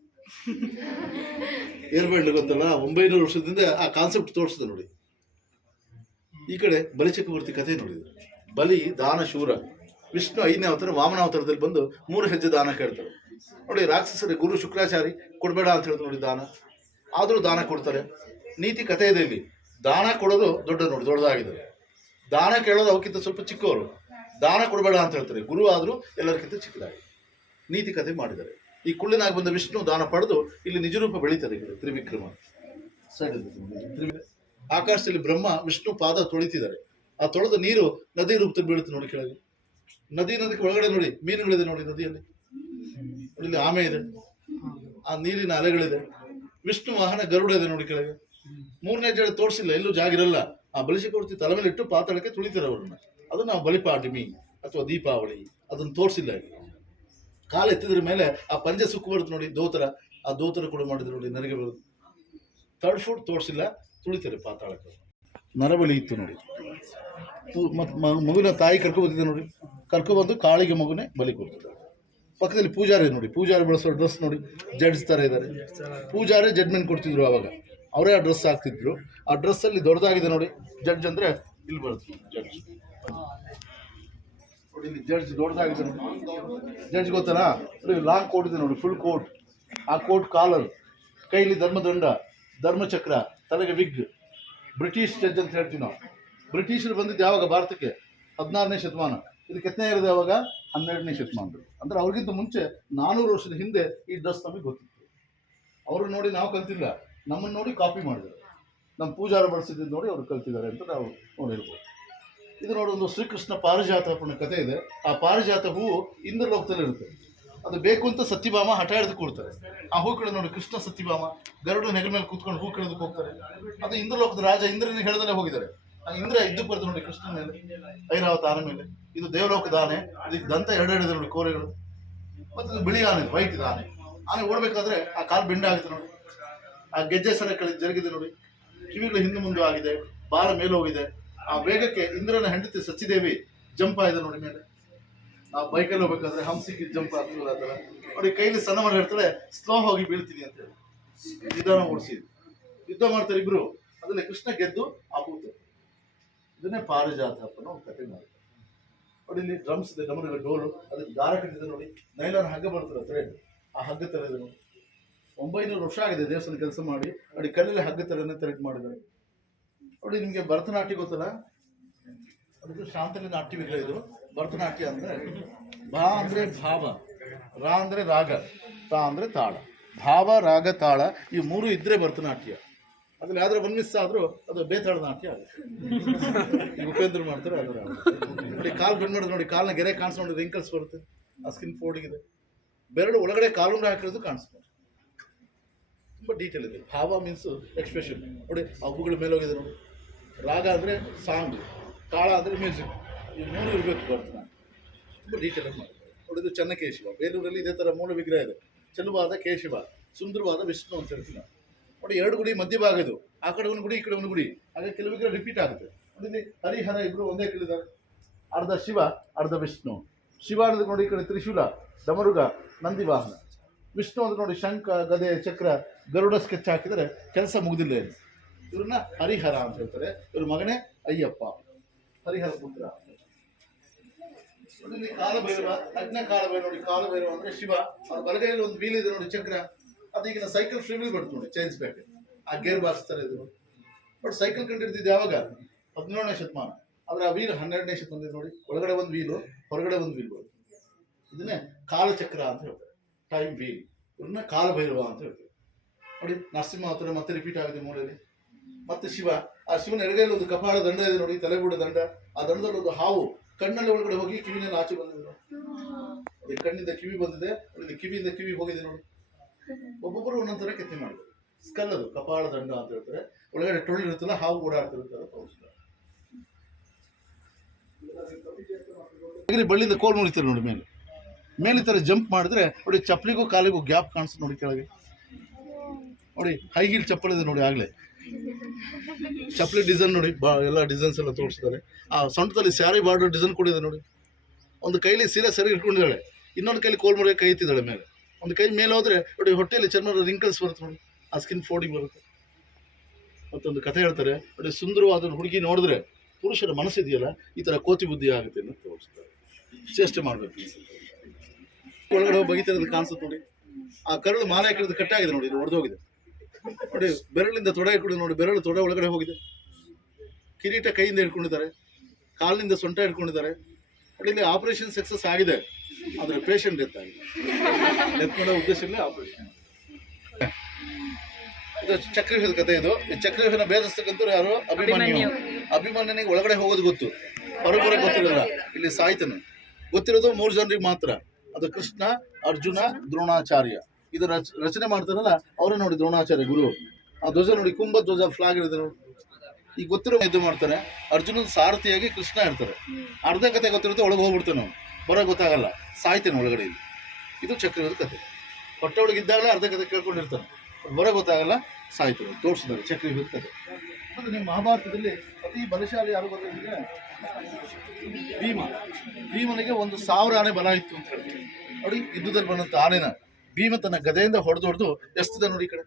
ಏರ್ ಬ್ಯಾಂಡ್ ಗೊತ್ತಲ್ಲ, 900 ವರ್ಷದಿಂದ ಆ ಕಾನ್ಸೆಪ್ಟ್ ತೋರಿಸಿದೆ ನೋಡಿ. ಈ ಕಡೆ ಬಲಿಚಕ್ರವರ್ತಿ ಕಥೆ ನೋಡಿದ್ರು. ಬಲಿ ದಾನ ಶೂರ, ವಿಷ್ಣು 5ನೇ ಅವತಾರ ವಾಮನ ಅವತಾರದಲ್ಲಿ ಬಂದು 3 ಹೆಜ್ಜೆ ದಾನ ಕೇಳ್ತಾರೆ ನೋಡಿ. ರಾಕ್ಷಸರಿ ಗುರು ಶುಕ್ರಾಚಾರಿ ಕೊಡಬೇಡ ಅಂತ ಹೇಳಿದ್ರು ನೋಡಿ ದಾನ, ಆದರೂ ದಾನ ಕೊಡ್ತಾರೆ. ನೀತಿ ಕಥೆ ಇದೆ ಇಲ್ಲಿ. ದಾನ ಕೊಡೋದು ದೊಡ್ಡ ನೋಡಿ, ದೊಡ್ಡದಾಗಿದ್ದಾರೆ. ದಾನ ಕೇಳೋದು ಅವಕ್ಕಿಂತ ಸ್ವಲ್ಪ ಚಿಕ್ಕವರು. ದಾನ ಕೊಡಬೇಡ ಅಂತ ಹೇಳ್ತಾರೆ, ಗುರು ಆದರೂ ಎಲ್ಲರಿಗಿಂತ ಚಿಕ್ಕದಾಗಿ ನೀತಿ ಕಥೆ ಮಾಡಿದ್ದಾರೆ. ಈ ಕುಳ್ಳಿನಾಗಿ ಬಂದ ವಿಷ್ಣು ದಾನ ಪಡೆದು ಇಲ್ಲಿ ನಿಜರೂಪ ಬೆಳೀತಾರೆ. ತ್ರಿವಿಕ್ರಮ ಆಕಾಶದಲ್ಲಿ ಬ್ರಹ್ಮ ವಿಷ್ಣು ಪಾದ ತೊಳಿತಿದ್ದಾರೆ. ಆ ತೊಳೆದ ನೀರು ನದಿ ರೂಪದಲ್ಲಿ ಬೀಳುತ್ತೆ ನೋಡಿ ಕೆಳಗೆ. ನದಿಗೆ ಒಳಗಡೆ ನೋಡಿ ಮೀನುಗಳಿದೆ ನೋಡಿ ನದಿಯಲ್ಲಿ. ಇಲ್ಲಿ ಆಮೆ ಇದೆ, ಆ ನೀರಿನ ಅಲೆಗಳಿದೆ. ವಿಷ್ಣು ವಾಹನ ಗರುಡ ಇದೆ ನೋಡಿ ಕೆಳಗೆ. 3ನೇ ಜಡೆ ತೋರಿಸಿಲ್ಲ, ಎಲ್ಲೂ ಜಾಗಿರಲ್ಲ. ಆ ಬಲಿಚಕ್ರವರ್ತಿ ತಲೆ ಮೇಲೆ ಇಟ್ಟು ಪಾತಾಳಕ್ಕೆ ತುಳಿತಾರೆ ಅವ್ರನ್ನ. ಅದು ನಾವು ಬಲಿಪಾಡ್ಯಮಿ ಅಥವಾ ದೀಪಾವಳಿ, ಅದನ್ನು ತೋರಿಸಿಲ್ಲ ಇಲ್ಲಿ. ಕಾಲು ಎತ್ತಿದ್ರ ಮೇಲೆ ಆ ಪಂಜೆ ಸುಕ್ಕು ಬರುತ್ತೆ ನೋಡಿ, ದೋತರ. ಆ ದೋತರ ಕೂಡ ಮಾಡಿದ್ರು ನೋಡಿ, ನರಿಗೆ ಬರುತ್ತೆ. 3rd ಫುಟ್ ತೋರಿಸಿಲ್ಲ, ತುಳಿತಾರೆ ಪಾತಾಳಕ್ಕೆ. ನರಬಲಿ ಇತ್ತು ನೋಡಿ. ಮತ್ತು ಮಗುವಿನ ತಾಯಿ ಕರ್ಕೊಬಂದಿದೆ ನೋಡಿ, ಕರ್ಕೊಬಂದು ಕಾಳಿಗೆ ಮಗುನೇ ಬಲಿ ಕೊಡ್ತಿದ್ದಾರೆ. ಪಕ್ಕದಲ್ಲಿ ಪೂಜಾರಿ ನೋಡಿ, ಪೂಜಾರಿ ಬಳಸೋ ಡ್ರೆಸ್ ನೋಡಿ, ಜಡ್ಜ್ ಥರ ಇದ್ದಾರೆ. ಪೂಜಾರಿ ಜಡ್ಜ್ಮೆಂಟ್ ಕೊಡ್ತಿದ್ರು ಆವಾಗ, ಅವರೇ ಆ ಡ್ರೆಸ್ ಹಾಕ್ತಿದ್ರು. ಆ ಡ್ರೆಸ್ಸಲ್ಲಿ ದೊಡ್ಡದಾಗಿದೆ ನೋಡಿ, ಜಡ್ಜ್ ಅಂದರೆ ಇಲ್ಲಿ ಬರುತ್ತೆ ಜಡ್ಜ್ ನೋಡಿ. ಇಲ್ಲಿ ಜಡ್ಜ್ ದೊಡ್ಡದಾಗಿದೆ ನೋಡಿ. ಜಡ್ಜ್ ಗೊತ್ತಲ್ಲ ನೋಡಿ, ಲಾಂಗ್ ಕೋಟ್ ಇದೆ ನೋಡಿ, ಫುಲ್ ಕೋಟ್. ಆ ಕೋಟ್ ಕಾಲರ್, ಕೈಲಿ ಧರ್ಮದಂಡ, ಧರ್ಮಚಕ್ರ, ತಲೆಗೆ ವಿಗ್. ಬ್ರಿಟಿಷ್ ಜಡ್ಜ್ ಅಂತ ಹೇಳ್ತೀವಿ ನಾವು. ಬ್ರಿಟಿಷರು ಬಂದಿದ್ದು ಯಾವಾಗ ಭಾರತಕ್ಕೆ? 16ನೇ ಶತಮಾನ. ಇದಕ್ಕೆ ಎತ್ತನೇ ಇರೋದು ಯಾವಾಗ? 12ನೇ ಶತಮಾನದಲ್ಲಿ. ಅಂದರೆ ಅವ್ರಿಗಿಂತ ಮುಂಚೆ 400 ವರ್ಷದ ಹಿಂದೆ ಈ ಡ್ರೆಸ್ ನಮಗೆ ಗೊತ್ತಿತ್ತು. ಅವರು ನೋಡಿ ನಾವು ಕಲ್ತಿಲ್ಲ, ನಮ್ಮನ್ನು ನೋಡಿ ಕಾಪಿ ಮಾಡಿದ್ರು. ನಮ್ಮ ಪೂಜಾರ ಬಳಸಿದ್ದು ನೋಡಿ ಅವರು ಕಲ್ತಿದ್ದಾರೆ ಅಂತ ನಾವು ನೋಡಿರ್ಬೋದು. ಇದು ನೋಡಿ, ಒಂದು ಶ್ರೀಕೃಷ್ಣ ಪಾರಿಜಾತ ಅನ್ನೋ ಕಥೆ ಇದೆ. ಆ ಪಾರಿಜಾತ ಹೂವು ಇಂದ್ರಲೋಕದಲ್ಲಿ ಇರುತ್ತೆ. ಅದು ಬೇಕು ಅಂತ ಸತ್ಯಭಾಮ ಹಠ ಹಿಡಿದು ಕೊಡ್ತಾರೆ. ಆ ಹೂ ಕಡೆ ನೋಡಿ, ಕೃಷ್ಣ ಸತ್ಯಭಾಮ ಗರುಡ ನೆಗಲ ಮೇಲೆ ಕೂತ್ಕೊಂಡು ಹೂ ಕಳೆದಕ್ಕೆ ಹೋಗ್ತಾರೆ. ಅದು ಇಂದ್ರಲೋಕದ ರಾಜ ಇಂದ್ರನಿಗೆ ಹೇಳದಲ್ಲೇ ಹೋಗಿದ್ದಾರೆ. ಆ ಇಂದ್ರ ಇದ್ದಕ್ಕೆ ಬರ್ತದೆ ನೋಡಿ ಕೃಷ್ಣನ ಮೇಲೆ, ಐರಾವತ ಆನೆ ಮೇಲೆ. ಇದು ದೇವಲೋಕದ ಆನೆ, ಇದಕ್ಕೆ ದಂತ 2 ಇದೆ ನೋಡಿ, ಕೋರೆಗಳು. ಮತ್ತು ಇದು ಬಿಳಿ ಆನೆ, ವೈಟ್ ಇದೆ ಆನೆ. ಆನೆ ಓಡಬೇಕಾದ್ರೆ ಆ ಕಾಲು ಬೆಂಡ ಆಗುತ್ತೆ ನೋಡಿ, ಆ ಗೆಜ್ಜೆ ಸರ ಜರುಗಿದೆ ನೋಡಿ, ಕಿವಿಗಳು ಹಿಂದೆ ಮುಂದೆ ಆಗಿದೆ, ಬಾಲ ಮೇಲೆ ಹೋಗಿದೆ. ಆ ವೇಗಕ್ಕೆ ಇಂದ್ರನ ಹೆಂಡತಿ ಸಚಿದೇವಿ ಜಂಪ್ ಆಗಿದೆ ನೋಡಿ ಮೇಲೆ. ಆ ಬೈಕಲ್ಲಿ ಹೋಗ್ಬೇಕಾದ್ರೆ ಹಂಸಿಗೆ ಜಂಪ್ ಆಗ್ತಿಲ್ಲ ಆ ಥರ ನೋಡಿ. ಕೈಲಿ ಸಣ್ಣ ಮಾಡಿ ಹೇಳ್ತಾರೆ, ಸ್ಲೋ ಹೋಗಿ ಬೀಳ್ತೀನಿ ಅಂತ ಹೇಳಿ ನಿಧಾನ ಓಡಿಸಿದ್ರು. ಯುದ್ಧ ಮಾಡ್ತಾರೆ ಇಬ್ರು, ಅದರಲ್ಲಿ ಕೃಷ್ಣ ಗೆದ್ದು ಆ ಕೂತು. ಇದನ್ನೇ ಪಾರಿಜಾತ ಅನ್ನೋ ಒಂದು ಕಥೆ ಮಾಡ್ತಾರೆ ನೋಡಿ. ಇಲ್ಲಿ ಡ್ರಮ್ಸ್ ಇದೆ, ಡಮರುಗ ಡೋಲು, ಅದಕ್ಕೆ ದಾರ ಕಟ್ಟಿದೆ ನೋಡಿ. ನೈಲಾನ್ ಹಗ್ಗ ಬರ್ತದೆ ಥ್ರೆಡ್, ಆ ಹಗ್ಗ ಥರ ಇದೆ ನೋಡಿ. 900 ವರ್ಷ ಆಗಿದೆ ದೇವಸ್ಥಾನ ಕೆಲಸ ಮಾಡಿ ನೋಡಿ. ಕಲ್ಲಲ್ಲಿ ಹಗ್ಗ ಥರನೇ ಥ್ರೆಡ್ ಮಾಡಿದ್ದಾರೆ ನೋಡಿ. ನಿಮಗೆ ಭರತನಾಟ್ಯ ಗೊತ್ತಲ್ಲ, ಅದಕ್ಕೆ ಶಾಂತಲಿ ನಾಟ್ಯ ವಿಗ್ರಹ. ಇದು ಭರತನಾಟ್ಯ ಅಂದರೆ ಭಾ ಅಂದರೆ ಭಾವ, ರಾ ಅಂದರೆ ರಾಗ, ತಾ ಅಂದರೆ ತಾಳ. ಭಾವ, ರಾಗ, ತಾಳ ಈ 3 ಇದ್ದರೆ ಭರತನಾಟ್ಯ. ಅದ್ರಲ್ಲಿ ಯಾವ್ದಾರು ಒಂದು ಮಿಸ್ ಆದರೂ ಅದು ಬೇತಾಳ ನಾಟ್ಯ ಆಗುತ್ತೆ. ಉಪೇಂದ್ರ ಮಾಡ್ತಾರೆ ಅದರ ನೋಡಿ. ಕಾಲು ಬೆಂಡ್ ಮಾಡೋದು ನೋಡಿ, ಕಾಲನ್ನ ಗೆರೆ ಕಾಣಿಸ್ಕೊಂಡು ರಿಂಕಲ್ಸ್ ಬರುತ್ತೆ, ಆ ಸ್ಕಿನ್ ಫೋಲ್ಡಿಗಿದೆ. ಬೆರಳು ಒಳಗಡೆ ಕಾಲುಂಗ್ರ ಹಾಕಿರೋದು ಕಾಣಿಸ್ತಾರೆ. ತುಂಬ ಡೀಟೇಲ್ ಇದೆ. ಭಾವ ಮೀನ್ಸು ಎಕ್ಸ್ಪ್ರೆಷನ್ ನೋಡಿ. ಆ ಹೂಗಳ ಮೇಲೆ ಹೋಗಿದೆ ನೋಡಿ. ರಾಗ ಅಂದರೆ ಸಾಂಗ್, ತಾಳ ಅಂದರೆ ಮ್ಯೂಸಿಕ್. ಈ 3 ಇರಬೇಕು ಭರತನಾಟ್ಯ. ತುಂಬ ಡೀಟೇಲಾಗಿ ಮಾಡ್ತಾರೆ ನೋಡಿ. ಇದು ಚೆನ್ನಕೇಶವ. ಬೇಲೂರಲ್ಲಿ ಇದೇ ಥರ ಮೂಲ ವಿಗ್ರಹ ಇದೆ. ಚೆಲುವಾದ ಕೇಶವ, ಸುಂದರವಾದ ವಿಷ್ಣು ಅಂತ ಹೇಳ್ತೀವಿ ನಾವು ನೋಡಿ. 2 ಗುಡಿ ಮಧ್ಯಭಾಗ ಇದು. ಆ ಕಡೆ ಒಂದು ಗುಡಿ, ಈ ಕಡೆ ಒಂದು ಗುಡಿ. ಹಾಗೆ ಕೆಲವು ವಿಗ್ರಹ ರಿಪೀಟ್ ಆಗುತ್ತೆ ನೋಡಿ. ಹರಿಹರ ಇಬ್ಬರು ಒಂದೇ ಕೇಳಿದ್ದಾರೆ. ಅರ್ಧ ಶಿವ, ಅರ್ಧ ವಿಷ್ಣು. ಶಿವ ಅನ್ನೋದು ನೋಡಿ, ಈ ಕಡೆ ತ್ರಿಶೂಲ, ಡಮರುಗ, ನಂದಿ ವಾಹನ. ವಿಷ್ಣು ಅಂದ್ರೆ ನೋಡಿ, ಶಂಖ, ಗದೆ, ಚಕ್ರ, ಗರುಡ ಸ್ಕೆಚ್ ಹಾಕಿದರೆ ಕೆಲಸ ಮುಗಿದಿಲ್ಲ ಏನು. ಇವ್ರನ್ನ ಹರಿಹರ ಅಂತ ಹೇಳ್ತಾರೆ. ಇವ್ರ ಮಗನೇ ಅಯ್ಯಪ್ಪ, ಹರಿಹರ ಪುತ್ರ. ನೋಡಿ ಕಾಲಭೈರವ, ನಗ್ನ ಕಾಲಭೈರವ ನೋಡಿ. ಕಾಲಭೈರವ ಅಂದರೆ ಶಿವ. ಅವ್ರ ಬಲಗೈಯಲ್ಲಿ ಒಂದು ವೀಲ್ ಇದೆ ನೋಡಿ, ಚಕ್ರ. ಅದು ಈಗಿನ ಸೈಕಲ್ ಫ್ರೀ ವೀಲ್ ಬರ್ತದೆ ನೋಡಿ, ಚೈನ್ಸ್ ಬ್ಯಾಕ್. ಆ ಗೇರ್ ಬಾಕ್ಸ್ ಥರ ಇದು ಬಟ್ ಸೈಕಲ್ ಕಂಡಿಡ್ತಿದ್ದು ಯಾವಾಗ? 17ನೇ ಶತಮಾನ. ಆದರೆ ಆ ವೀಲ್ 12ನೇ ಶತಮಾನದ ನೋಡಿ. ಒಳಗಡೆ ಒಂದು ವೀಲು, ಹೊರಗಡೆ ಒಂದು ವೀಲ್ ಬರುತ್ತೆ. ಇದನ್ನೇ ಕಾಲಚಕ್ರ ಅಂತ ಹೇಳ್ತಾರೆ, ಟೈಮ್ ವೀಲ್. ಇವ್ರನ್ನ ಕಾಲಭೈರವ ಅಂತ ಹೇಳ್ತಾರೆ ನೋಡಿ. ನರಸಿಂಹ ಅವತಾರ ಮತ್ತೆ ರಿಪೀಟ್ ಆಗಿದೆ ಮೂಲೆಯಲ್ಲಿ. ಮತ್ತೆ ಶಿವ, ಆ ಶಿವನ ಎಡಗೈಯಲ್ಲಿ ಒಂದು ಕಪಾಳ ದಂಡ ಇದೆ ನೋಡಿ, ತಲೆಬೂಡ ದಂಡ. ಆ ದಂಡದಲ್ಲಿ ಒಂದು ಹಾವು ಕಣ್ಣಲ್ಲಿ ಒಳಗಡೆ ಹೋಗಿ ಕಿವಿನಲ್ಲಿ ಆಚೆ ಬಂದಿದೆ ನೋಡಿ. ಕಣ್ಣಿಂದ ಕಿವಿ ಬಂದಿದೆ, ಕಿವಿಯಿಂದ ಕಿವಿ ಹೋಗಿದೆ ನೋಡಿ. ಒಬ್ಬೊಬ್ಬರು ಒಂದೊಂದು ಥರ ಕೆತ್ತನೆ ಮಾಡಿದ್ರು. ಸ್ಕಲ್ ಅದು ಕಪಾಳ ದಂಡ ಅಂತ ಹೇಳ್ತಾರೆ. ಒಳಗಡೆ ಟೊಳ್ಳು ಇರುತ್ತಲ್ಲ, ಹಾವು ಓಡಾಡ್ತಿರುತ್ತಲ್ಲ ತೋರಿಸ್ತಾರೆ. ಬಳ್ಳಿಯಿಂದ ಕೋಲ್ ಮುಳಿತಾರೆ ನೋಡಿ ಮೇಲೆ ಈ ಥರ ಜಂಪ್ ಮಾಡಿದ್ರೆ ನೋಡಿ ಚಪ್ಪಲಿಗೂ ಕಾಲಿಗೂ ಗ್ಯಾಪ್ ಕಾಣಿಸ್ತದೆ ನೋಡಿ ಕೆಳಗೆ. ನೋಡಿ ಹೈ ಹೀಲ್ ಚಪ್ಪಲ್ ಇದೆ ನೋಡಿ, ಆಗಲೇ ಚಪ್ಪಲಿ ಡಿಸೈನ್ ನೋಡಿ, ಎಲ್ಲ ಡಿಸೈನ್ಸ್ ಎಲ್ಲ ತೋರಿಸಿದ್ದಾರೆ. ಆ ಸೊಂಟದಲ್ಲಿ ಸ್ಯಾರಿ ಬಾರ್ಡರ್ ಡಿಸೈನ್ ಕೊಡಿದೆ ನೋಡಿ. ಒಂದು ಕೈಲಿ ಸೀರೆ ಸರಿ ಇಟ್ಕೊಂಡಿದ್ದಾಳೆ, ಇನ್ನೊಂದು ಕೈಲಿ ಕೋಲ್ ಮುರಿಯ ಕೈ ಎತ್ತಿದ್ದಾಳೆ ಮೇಲೆ. ಒಂದು ಕೈ ಮೇಲೆ ಹೋದ್ರೆ ನೋಡಿ ಹೊಟ್ಟೆಯಲ್ಲಿ ಚರ್ಮದ ರಿಂಕಲ್ಸ್ ಬರುತ್ತೆ ನೋಡಿ, ಆ ಸ್ಕಿನ್ ಫೋಡಿಂಗ್ ಬರುತ್ತೆ. ಮತ್ತೊಂದು ಕಥೆ ಹೇಳ್ತಾರೆ ನೋಡಿ, ಸುಂದರವಾದ ಹುಡುಗಿ ನೋಡಿದ್ರೆ ಪುರುಷರ ಮನಸ್ಸಿದೆಯಲ್ಲ ಈ ಥರ ಕೋತಿ ಬುದ್ಧಿ ಆಗುತ್ತೆ ಅಂತ ತೋರಿಸ್ತಾರೆ. ಚೇಷ್ಟೆ ಮಾಡಬೇಕು. ಒಳಗಡೆ ಬಗಿತಿರೋದು ಕಾಣಿಸುತ್ತೆ ನೋಡಿ. ಆ ಕರಳು ಮಾಲೆ ಹಾಕಿರೋದು ಕಟ್ಟಾಗಿದೆ ನೋಡಿ, ಇದು ಒಡೆದೋಗಿದೆ ನೋಡಿ. ಬೆರಳಿಂದ ತೊಡೆ ಇಟ್ಕೊಂಡು ನೋಡಿ, ಬೆರಳು ತೊಡೆ ಒಳಗಡೆ ಹೋಗಿದೆ. ಕಿರೀಟ ಕೈಯಿಂದ ಹಿಡ್ಕೊಂಡಿದ್ದಾರೆ, ಕಾಲಿನಿಂದ ಸೊಂಟ ಹಿಡ್ಕೊಂಡಿದ್ದಾರೆ ನೋಡಿ. ಇಲ್ಲಿ ಆಪರೇಷನ್ ಸಕ್ಸಸ್ ಆಗಿದೆ, ಆದರೆ ಪೇಷಂಟ್ ಡೆತ್ ಆಗಿದೆ. ಡೆತ್ ಮಾಡೋ ಉದ್ದೇಶದಲ್ಲಿ ಆಪರೇಷನ್. ಇದು ಚಕ್ರವ್ಯೂಹದ ಕಥೆ. ಇದು ಚಕ್ರವ್ಯೂಹನ ಭೇದಿಸ್ತಕ್ಕಂಥವ್ರು ಯಾರು? ಅಭಿಮನ್ಯುನಿಗೆ ಒಳಗಡೆ ಹೋಗೋದು ಗೊತ್ತು, ಹೊರಗಡೆ ಗೊತ್ತಿರಲ್ಲ. ಇಲ್ಲಿ ಸಾಯ್ತಾನೆ. ಗೊತ್ತಿರೋದು 3 ಜನರಿಗೆ ಮಾತ್ರ, ಅದು ಕೃಷ್ಣ, ಅರ್ಜುನ, ದ್ರೋಣಾಚಾರ್ಯ. ಇದು ರಚನೆ ಮಾಡ್ತಾರಲ್ಲ ಅವರೇ ನೋಡಿ, ದ್ರೋಣಾಚಾರ್ಯ ಗುರು. ಆ ಧ್ವಜ ನೋಡಿ, ಕುಂಭ ಧ್ವಜ ಫ್ಲಾಗ್ ಇರುತ್ತೆ ನೋಡಿ. ಈಗ ಗೊತ್ತಿರೋ ಇದು ಮಾಡ್ತಾನೆ. ಅರ್ಜುನನ ಸಾರಥಿಯಾಗಿ ಕೃಷ್ಣ ಇರ್ತಾರೆ. ಅರ್ಧ ಕತೆ ಗೊತ್ತಿರುತ್ತೆ, ಒಳಗೆ ಹೋಗ್ಬಿಡ್ತಾನೆ ಅವನು, ಬರೋ ಗೊತ್ತಾಗಲ್ಲ, ಸಾಯ್ತಾನೆ ಒಳಗಡೆ. ಇದು ಚಕ್ರವ್ಯೂಹದ ಕತೆ. ಹೊಟ್ಟೆ ಒಳಗಿದ್ದಾಗಲೇ ಅರ್ಧ ಕತೆ ಕೇಳ್ಕೊಂಡಿರ್ತಾನೆ, ಬರೋ ಗೊತ್ತಾಗಲ್ಲ, ಸಾಯ್ತಾನೆ. ತೋರಿಸಿದ್ದಾರೆ ಚಕ್ರವ್ಯೂಹದ ಕತೆ. ಮತ್ತು ನಿಮ್ಮ ಮಹಾಭಾರತದಲ್ಲಿ ಅತಿ ಬಲಶಾಲಿ ಯಾರು ಬರೋದಿದ್ರೆ ಭೀಮ. ಭೀಮನಿಗೆ 1,000 ಆನೆ ಬಲ ಇತ್ತು ಅಂತ ಹೇಳ್ತಾರೆ ನೋಡಿ. ಯುದ್ಧದಲ್ಲಿ ಬಂದಂಥ ಆನೆನ ಭೀಮ ತನ್ನ ಗದೆಯಿಂದ ಹೊಡೆದು ಎಸ್ತಿದೆ ನೋಡಿ. ಈ ಕಡೆ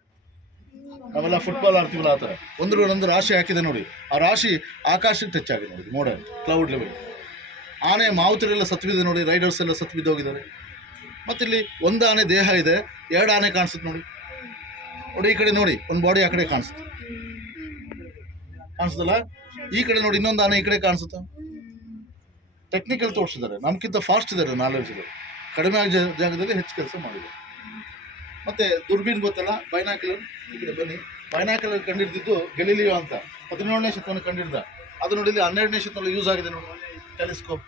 ನಾವೆಲ್ಲ ಫುಟ್ಬಾಲ್ ಆಡ್ತೀವಲ್ಲ ಆ ಥರ ಒಂದರೊಂದು ರಾಶಿ ಹಾಕಿದೆ ನೋಡಿ. ಆ ರಾಶಿ ಆಕಾಶಕ್ಕೆ ಟಚ್ ಆಗಿದೆ ನೋಡಿ, ಮೋಡ ಕ್ಲೌಡ್ ಲೆವೆಲ್. ಆನೆ ಮಾವುತರೆಲ್ಲ ಸತ್ತು ಬಿದ್ದಿದೆ ನೋಡಿ, ರೈಡರ್ಸ್ ಎಲ್ಲ ಸತ್ತು ಬಿದ್ದೋಗಿದ್ದಾರೆ. ಮತ್ತಿಲ್ಲಿ ಒಂದು ಆನೆ ದೇಹ ಇದೆ, 2 ಆನೆ ಕಾಣಿಸುತ್ತೆ ನೋಡಿ. ನೋಡಿ ಈ ಕಡೆ ನೋಡಿ, ಒಂದು ಬಾಡಿ ಆ ಕಡೆ ಕಾಣಿಸುತ್ತೆ, ಕಾಣಿಸ್ತಲ್ಲ? ಈ ಕಡೆ ನೋಡಿ, ಇನ್ನೊಂದು ಆನೆ ಈ ಕಡೆ ಕಾಣಿಸುತ್ತೆ. ಟೆಕ್ನಿಕಲ್ ತೋರಿಸಿದ್ದಾರೆ, ನಮ್ಗಿಂತ ಫಾಸ್ಟ್ ಇದ್ದಾರೆ ನಾಲೆಡ್ಜ್. ಕಡಿಮೆ ಜಾಗದಲ್ಲಿ ಹೆಚ್ಚು ಕೆಲಸ ಮಾಡಿದ್ದಾರೆ. ಮತ್ತೆ ದುರ್ಬೀನ್ ಗೊತ್ತಲ್ಲ, ಬೈನಾಕ್ಯುಲರ್. ಈ ಕಡೆ ಬನ್ನಿ. ಬೈನಾಕ್ಯುಲರ್ ಕಂಡಿಡ್ದಿದ್ದು ಗೆಲಿಲಿಯೋ ಅಂತ 17ನೇ ಶತಮಾನ ಕಂಡಿಡ್ದ. ಅದು ನೋಡಿ ಇಲ್ಲಿ 12ನೇ ಶತಮಾನದಲ್ಲಿ ಯೂಸ್ ಆಗಿದೆ ನೋಡಿ, ಟೆಲಿಸ್ಕೋಪ್.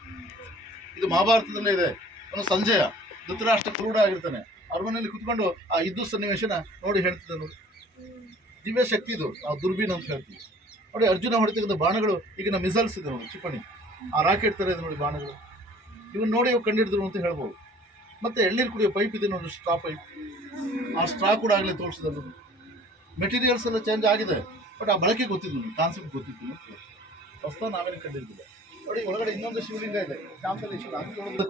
ಇದು ಮಹಾಭಾರತದಲ್ಲೇ ಇದೆ. ಅವನು ಸಂಜಯ ಧೃತರಾಷ್ಟ್ರ ಕ್ರೂಢ ಆಗಿರ್ತಾನೆ, ಅವ್ರ ಮನೆಯಲ್ಲಿ ಕುತ್ಕೊಂಡು ಆ ಯುದ್ಧ ಸನ್ನಿವೇಶನ ನೋಡಿ ಹೇಳ್ತಿದ್ದೆ ನೋಡಿ. ದಿವ್ಯ ಶಕ್ತಿ ಇದು, ನಾವು ದುರ್ಬೀನ್ ಅಂತ ಹೇಳ್ತೀವಿ ನೋಡಿ. ಅರ್ಜುನ ಹೊಡಿತಕ್ಕಂಥ ಬಾಣಗಳು ಈಗಿನ ಮಿಸೈಲ್ಸ್ ಇದೆ ನೋಡಿ, ಕ್ಷಿಪಣಿ, ಆ ರಾಕೆಟ್ ಥರ ಇದೆ ನೋಡಿ ಬಾಣಗಳು. ಇವನ್ನ ನೋಡಿ ಇವು ಕಂಡಿಡಿದ್ರು ಅಂತ ಹೇಳ್ಬೋದು. ಮತ್ತೆ ಎಳ್ನೀರು ಕುಡಿಯೋ ಪೈಪ್ ಇದೆ ನೋಡಿ, ಸ್ಟ್ರಾ ಪೈಪ್. ಆ ಸ್ಟ್ರಾ ಕೂಡ ಆಗಲೇ ತೋರಿಸಿದ್ರು. ಮೆಟೀರಿಯಲ್ಸ್ ಎಲ್ಲ ಚೇಂಜ್ ಆಗಿದೆ, ಬಟ್ ಆ ಬಳಕೆ ಗೊತ್ತಿದ್ದು ನೋಡಿ, ಕಾನ್ಸೆಪ್ಟ್ ಗೊತ್ತಿತ್ತು. ಹೊಸ ನಾವೇನು ಕಂಡಿದ್ದಿಲ್ಲ ನೋಡಿ. ಒಳಗಡೆ ಇನ್ನೊಂದು ಶಿವಲಿಂಗ ಇದೆ,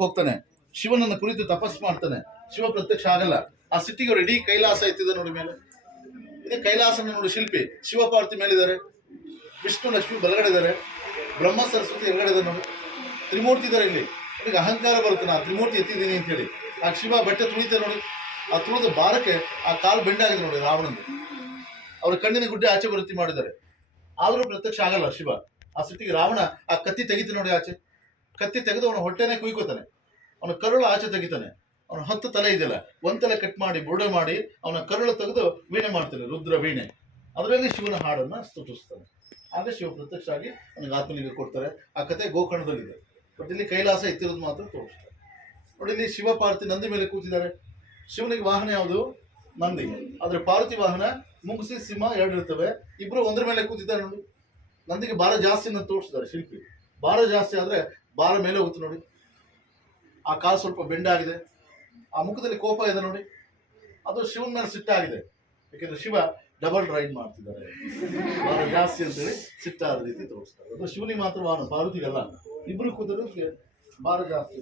ಹೋಗ್ತಾನೆ, ಶಿವನನ್ನು ಕುರಿತು ತಪಸ್ಸು ಮಾಡ್ತಾನೆ. ಶಿವ ಪ್ರತ್ಯಕ್ಷ ಆಗಲ್ಲ. ಆ ಸಿಟ್ಟಿಗೆ ಅವರು ಇಡೀ ಕೈಲಾಸ ಎತ್ತಿದೆ ನೋಡಿ ಮೇಲೆ. ಇದೇ ಕೈಲಾಸನ ನೋಡಿ ಶಿಲ್ಪಿ. ಶಿವಪಾರ್ವತಿ ಮೇಲಿದ್ದಾರೆ, ವಿಷ್ಣು ಲಕ್ಷ್ಮಿ ಬಲಗಡೆ ಇದ್ದಾರೆ, ಬ್ರಹ್ಮ ಸರಸ್ವತಿ ಎಡಗಡೆ ಇದ್ದಾರೆ ನೋಡಿ. ತ್ರಿಮೂರ್ತಿ ಇದ್ದಾರೆ ಇಲ್ಲಿ. ಅವನಿಗೆ ಅಹಂಕಾರ ಬರುತ್ತೆ, ನಾನು ತ್ರಿಮೂರ್ತಿ ಎತ್ತಿದ್ದೀನಿ ಅಂತೇಳಿ. ಆ ಶಿವ ಬಟ್ಟೆ ತುಳಿತಾರೆ ನೋಡಿ. ಆ ತುಳಿದ ಬಾರಕ್ಕೆ ಆ ಕಾಲು ಬೆಂಡಾಗಿದೆ ನೋಡಿ ರಾವಣಂದು. ಅವ್ರ ಕಣ್ಣಿನ ಗುಡ್ಡೆ ಆಚೆ ಬರುತ್ತಿ ಮಾಡಿದ್ದಾರೆ, ಆದರೂ ಪ್ರತ್ಯಕ್ಷ ಆಗಲ್ಲ ಶಿವ. ಆ ಸಿಟ್ಟಿಗೆ ರಾವಣ ಆ ಕತ್ತಿ ತೆಗಿತಾನೆ ನೋಡಿ ಆಚೆ. ಕತ್ತಿ ತೆಗೆದು ಅವನ ಹೊಟ್ಟೆನೇ ಕುಯ್ಕೋತಾನೆ, ಅವನ ಕರುಳು ಆಚೆ ತೆಗಿತಾನೆ. ಅವನ 10 ತಲೆ ಇದೆಯಲ್ಲ, ಒಂದು ತಲೆ ಕಟ್ ಮಾಡಿ ಬುರುಡೆ ಮಾಡಿ ಅವನ ಕರುಳು ತೆಗೆದು ವೀಣೆ ಮಾಡ್ತಾನೆ, ರುದ್ರ ವೀಣೆ. ಅದರಲ್ಲಿ ಶಿವನ ಹಾಡನ್ನು ಸ್ತುತಿಸ್ತಾನೆ. ಆಗ ಶಿವ ಪ್ರತ್ಯಕ್ಷ ಆಗಿ ಅವನಿಗೆ ಆತ್ಮಲಿಂಗ ಕೊಡ್ತಾರೆ. ಆ ಕತೆ ಗೋಕರ್ಣದಲ್ಲಿದೆ. ಬಟ್ ಇಲ್ಲಿ ಕೈಲಾಸ ಎತ್ತಿರೋದು ಮಾತ್ರ ತೋರಿಸ್ತಾರೆ ನೋಡಿ. ಇಲ್ಲಿ ಶಿವ ಪಾರ್ವತಿ ನಂದಿ ಮೇಲೆ ಕೂತಿದ್ದಾರೆ. ಶಿವನಿಗೆ ವಾಹನ ಯಾವುದು? ನಂದಿ. ಆದರೆ ಪಾರ್ವತಿ ವಾಹನ ಮುಂಗುಸಿ, ಸಿಂಹ 2 ಇರ್ತವೆ. ಇಬ್ರು ಒಂದ್ರ ಮೇಲೆ ಕೂತಿದ್ದಾರೆ ನೋಡಿ. ನಂದಿಗೆ ಭಾರ ಜಾಸ್ತಿ ಅಂತ ತೋರಿಸಿದ್ದಾರೆ ಶಿಲ್ಪಿ. ಭಾರ ಜಾಸ್ತಿ ಆದರೆ ಭಾರ ಮೇಲೆ ಹೋಗುತ್ತೆ ನೋಡಿ. ಆ ಕಾಲು ಸ್ವಲ್ಪ ಬೆಂಡಾಗಿದೆ. ಆ ಮುಖದಲ್ಲಿ ಕೋಪ ಇದೆ ನೋಡಿ. ಅದು ಶಿವನ ಮೇಲೆ ಸಿಟ್ಟಾಗಿದೆ, ಯಾಕೆಂದ್ರೆ ಶಿವ ಡಬಲ್ ರೈಡ್ ಮಾಡ್ತಿದ್ದಾರೆ, ಭಾರ ಜಾಸ್ತಿ ಅಂತೇಳಿ ಸಿಟ್ಟಾದ ರೀತಿ ತೋರಿಸ್ತಾರೆ. ಅದು ಶಿವನಿಗೆ ಮಾತ್ರ ವಾಹನ, ಪಾರ್ವತಿಗಲ್ಲ. ಇಬ್ರು ಕೂತರು ಭಾರ ಜಾಸ್ತಿ.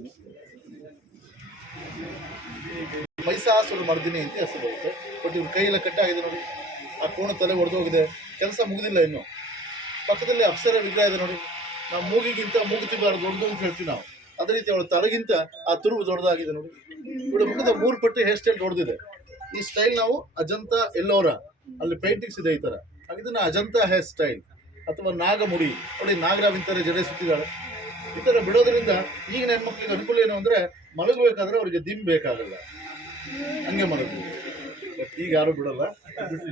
ಮೈಸಾಸುರ ಮರ್ದಿನಿ ಅಂತ ಹೆಸರು ಬರುತ್ತೆ. ಬಟ್ ಇವ್ರ ಕೈಯೆಲ್ಲ ಕಟ್ಟಾಗಿದೆ ನೋಡಿ. ಆ ಕೋಣ ತಲೆ ಒಡೆದೋಗಿದೆ, ಕೆಲಸ ಮುಗಿದಿಲ್ಲ ಇನ್ನು. ಪಕ್ಕದಲ್ಲಿ ಅಪ್ಸರ ವಿಗ್ರಹ ಇದೆ ನೋಡಿ. ನಾವು ಮೂಗಿಗಿಂತ ಮೂಗುತಿ ಬಾರ ದೊಡ್ಡದು ಅಂತ ಹೇಳ್ತೀವಿ ನಾವು. ಅದೇ ರೀತಿ ಅವಳ ತಲೆಗಿಂತ ಆ ತುರುಬು ದೊಡ್ಡದಾಗಿದೆ ನೋಡಿ. ಇವಳ ಮುಖದ 3 ಪಟ್ಟು ಹೇರ್ ಸ್ಟೈಲ್ ದೊಡ್ಡದಿದೆ. ಈ ಸ್ಟೈಲ್ ನಾವು ಅಜಂತಾ ಎಲ್ಲೋರ ಅಲ್ಲಿ ಪೇಂಟಿಂಗ್ಸ್ ಇದೆ ಈ ತರ. ಇದನ್ನ ಅಜಂತಾ ಹೇರ್ ಸ್ಟೈಲ್ ಅಥವಾ ನಾಗಮುಡಿ ನೋಡಿ. ನಾಗರಾವ್ ಇಂತಾರೆ ಜಡೆ ಸುತ್ತಿದ್ದಾಳೆ. ಈ ತರ ಬಿಡೋದ್ರಿಂದ ಈಗಿನ ಹೆಣ್ಮಕ್ಳಿಗೆ ಅನುಕೂಲ ಏನು ಅಂದ್ರೆ, ಮಲಗಬೇಕಾದ್ರೆ ಅವ್ರಿಗೆ ದಿಮ್ ಬೇಕಾಗಲ್ಲ, ಹಂಗೆ ಮಲಗು. ಬಟ್ ಈಗ ಯಾರು ಬಿಡಲ್ಲ,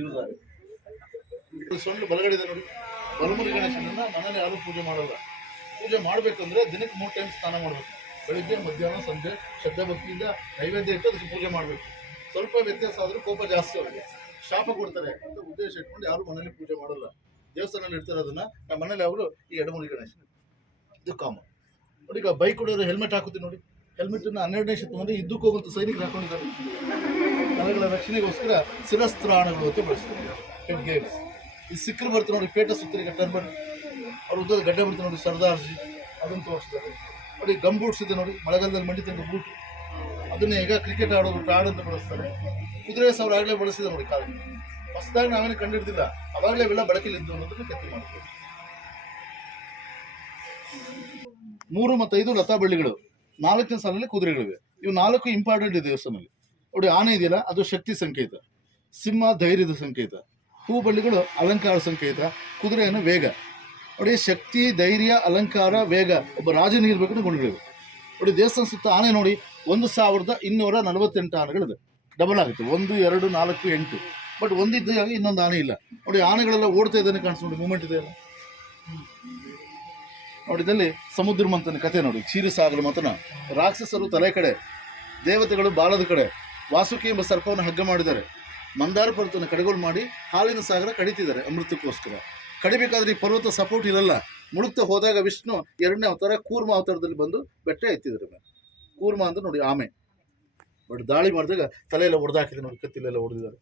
ಯೂಸ್ ಆಗುತ್ತೆ. ಸೊಂಡು ಬಲಗಡೆ ಇದೆ ನೋಡಿ. ಬಲಮುರಿ ಗಣೇಶನನ್ನ ಮನೇಲಿ ಯಾರು ಪೂಜೆ ಮಾಡಲ್ಲ. ಪೂಜೆ ಮಾಡಬೇಕಂದ್ರೆ ದಿನಕ್ಕೆ 3 ಟೈಮ್ ಸ್ನಾನ ಮಾಡಬೇಕು. ಬೆಳಿಗ್ಗೆ, ಮಧ್ಯಾಹ್ನ, ಸಂಜೆ ಶ್ರದ್ಧಾ ಭಕ್ತಿಯಿಂದ ನೈವೇದ್ಯ ಇಟ್ಟು ಅದಕ್ಕೆ ಪೂಜೆ ಮಾಡಬೇಕು. ಸ್ವಲ್ಪ ವ್ಯತ್ಯಾಸ ಆದರೂ ಕೋಪ ಜಾಸ್ತಿ ಅವರಿಗೆ, ಶಾಪ ಕೊಡ್ತಾರೆ ಅಂತ ಉದ್ದೇಶ ಇಟ್ಕೊಂಡು ಯಾರು ಮನೇಲಿ ಪೂಜೆ ಮಾಡಲ್ಲ. ದೇವಸ್ಥಾನದಲ್ಲಿ ಇರ್ತಾರೆ ಅದನ್ನ. ನಮ್ಮ ಮನೇಲಿ ಅವರು ಈ ಎಡಮುರಿ ಗಣೇಶ, ಇದು ಕಾಮನ್. ನೋಡಿ ಈಗ ಬೈಕ್ ಹೊಡೆಯೋರು ಹೆಲ್ಮೆಟ್ ಹಾಕುತ್ತೀವಿ ನೋಡಿ, ಹೆಲ್ಮೆಟನ್ನು 12ನೇ ಶತಮಾನದಲ್ಲಿ ಯುದ್ಧಕ್ಕೆ ಹೋಗುವಂಥ ಸೈನಿಕರು ಹಾಕೊಂಡಿದ್ದಾರೆ. ತಲೆಗಳ ರಕ್ಷಣೆಗೋಸ್ಕರ ಶಿರಸ್ತ್ರಾಣಗಳು ಅಂತ ಬಳಸ್ತಾರೆ, ಹೆಡ್ ಗೇರ್ಸ್. ಈ ಸಿಕ್ಕರು ಬರ್ತಾರೆ ನೋಡಿ, ಪೇಟ ಸುತ್ತಲಿಗೆ ಟರ್ಬನ್, ಅವ್ರು ಉದ್ದದ ಗಡ್ಡೆ ಬರ್ತಾರೆ ನೋಡಿ, ಸರ್ದಾರ್ಜಿ, ಅದನ್ನು ತೋರಿಸ್ತಾರೆ ನೋಡಿ. ಗಮ್ ಬೂಟ್ಸ್ ಇದೆ ನೋಡಿ, ಮಳೆಗಾಲದಲ್ಲಿ ಮಂಡಿತಂದು ಬೂಟ್, ಅದನ್ನೇ ಈಗ ಕ್ರಿಕೆಟ್ ಆಡೋರು ಟಾಡ್ ಅಂತ ಬಳಸ್ತಾರೆ. ಕುದುರೆ ಸಾವಿರ ಆಗಲೇ ಬಳಸಿದೆ ನೋಡಿ ಕಾಲ, ಹೊಸದಾಗಿ ನಾವೇನು ಕಂಡಿಡ್ದಿಲ್ಲ, ಅವಾಗಲೇ ಇವೆಲ್ಲ ಬಳಕೆಲಿದ್ದು ಅನ್ನೋದನ್ನು ಕೆತ್ತಿ ಮಾಡ್ತೀವಿ. 3 ಮತ್ತು 5 ಲತಾ ಬಳ್ಳಿಗಳು, 4ನೇ ಸಾಲಲ್ಲಿ ಕುದುರೆಗಳಿವೆ. ಇವು 4 ಇಂಪಾರ್ಟೆಂಟ್ ಇದೆ ದೇವಸ್ಥಾನದಲ್ಲಿ ನೋಡಿ. ಆನೆ ಇದೆಯಲ್ಲ, ಅದು ಶಕ್ತಿ ಸಂಕೇತ. ಸಿಂಹ ಧೈರ್ಯದ ಸಂಕೇತ. ಹೂ ಬಳ್ಳಿಗಳು ಅಲಂಕಾರ ಸಂಕೇತ. ಕುದುರೆಯನ್ನು ವೇಗ ನೋಡಿ. ಶಕ್ತಿ, ಧೈರ್ಯ, ಅಲಂಕಾರ, ವೇಗ, ಒಬ್ಬ ರಾಜನಿಗೆ ಇರಬೇಕು ಗುಣಗಳಿವೆ ನೋಡಿ. ದೇವಸ್ಥಾನ ಸುತ್ತ ಆನೆ ನೋಡಿ 1248 ಆನೆಗಳಿದೆ. ಡಬಲ್ ಆಗುತ್ತೆ, 1, 2, 4, 8. ಬಟ್ ಒಂದಿದ್ದಾಗ ಇನ್ನೊಂದು ಆನೆ ಇಲ್ಲ ನೋಡಿ. ಆನೆಗಳೆಲ್ಲ ಓಡ್ತಾ ಇದ್ದಾನೆ ಕಾಣಿಸ್ ನೋಡಿ, ಮೂಮೆಂಟ್ ಇದೆ ನೋಡಿ. ಇದರಲ್ಲಿ ಸಮುದ್ರ ಮಂಥನ ಕಥೆ ನೋಡಿ. ಕ್ಷೀರಸಾಗರ ಮಂಥನ, ರಾಕ್ಷಸರು ತಲೆ ಕಡೆ, ದೇವತೆಗಳು ಬಾಲದ ಕಡೆ. ವಾಸುಕಿ ಎಂಬ ಸರ್ಪವನ್ನು ಹಗ್ಗ ಮಾಡಿದ್ದಾರೆ. ಮಂದಾರ ಪರ್ವತವನ್ನು ಕಡೆಗೋಲು ಮಾಡಿ ಹಾಲಿನ ಸಾಗರ ಕಡಿತಿದ್ದಾರೆ ಅಮೃತಕ್ಕೋಸ್ಕರ. ಕಡಿಬೇಕಾದ್ರೆ ಈ ಪರ್ವತ ಸಪೋರ್ಟ್ ಇರಲ್ಲ. ಮುಳುಗ್ತಾ ಹೋದಾಗ ವಿಷ್ಣು 2ನೇ ಅವತಾರ ಕೂರ್ಮ ಅವತಾರದಲ್ಲಿ ಬಂದು ಬೆಟ್ಟ ಎತ್ತಿದ್ದಾರೆ. ಕೂರ್ಮ ಅಂತ ನೋಡಿ ಆಮೆ. ಬಟ್ ದಾಳಿ ಮಾಡಿದಾಗ ತಲೆಯೆಲ್ಲ ಹೊಡೆದಾಕಿದೆ ನೋಡಿ, ಕತ್ತಿಲೆಲ್ಲ ಹೊಡೆದಿದ್ದಾರೆ.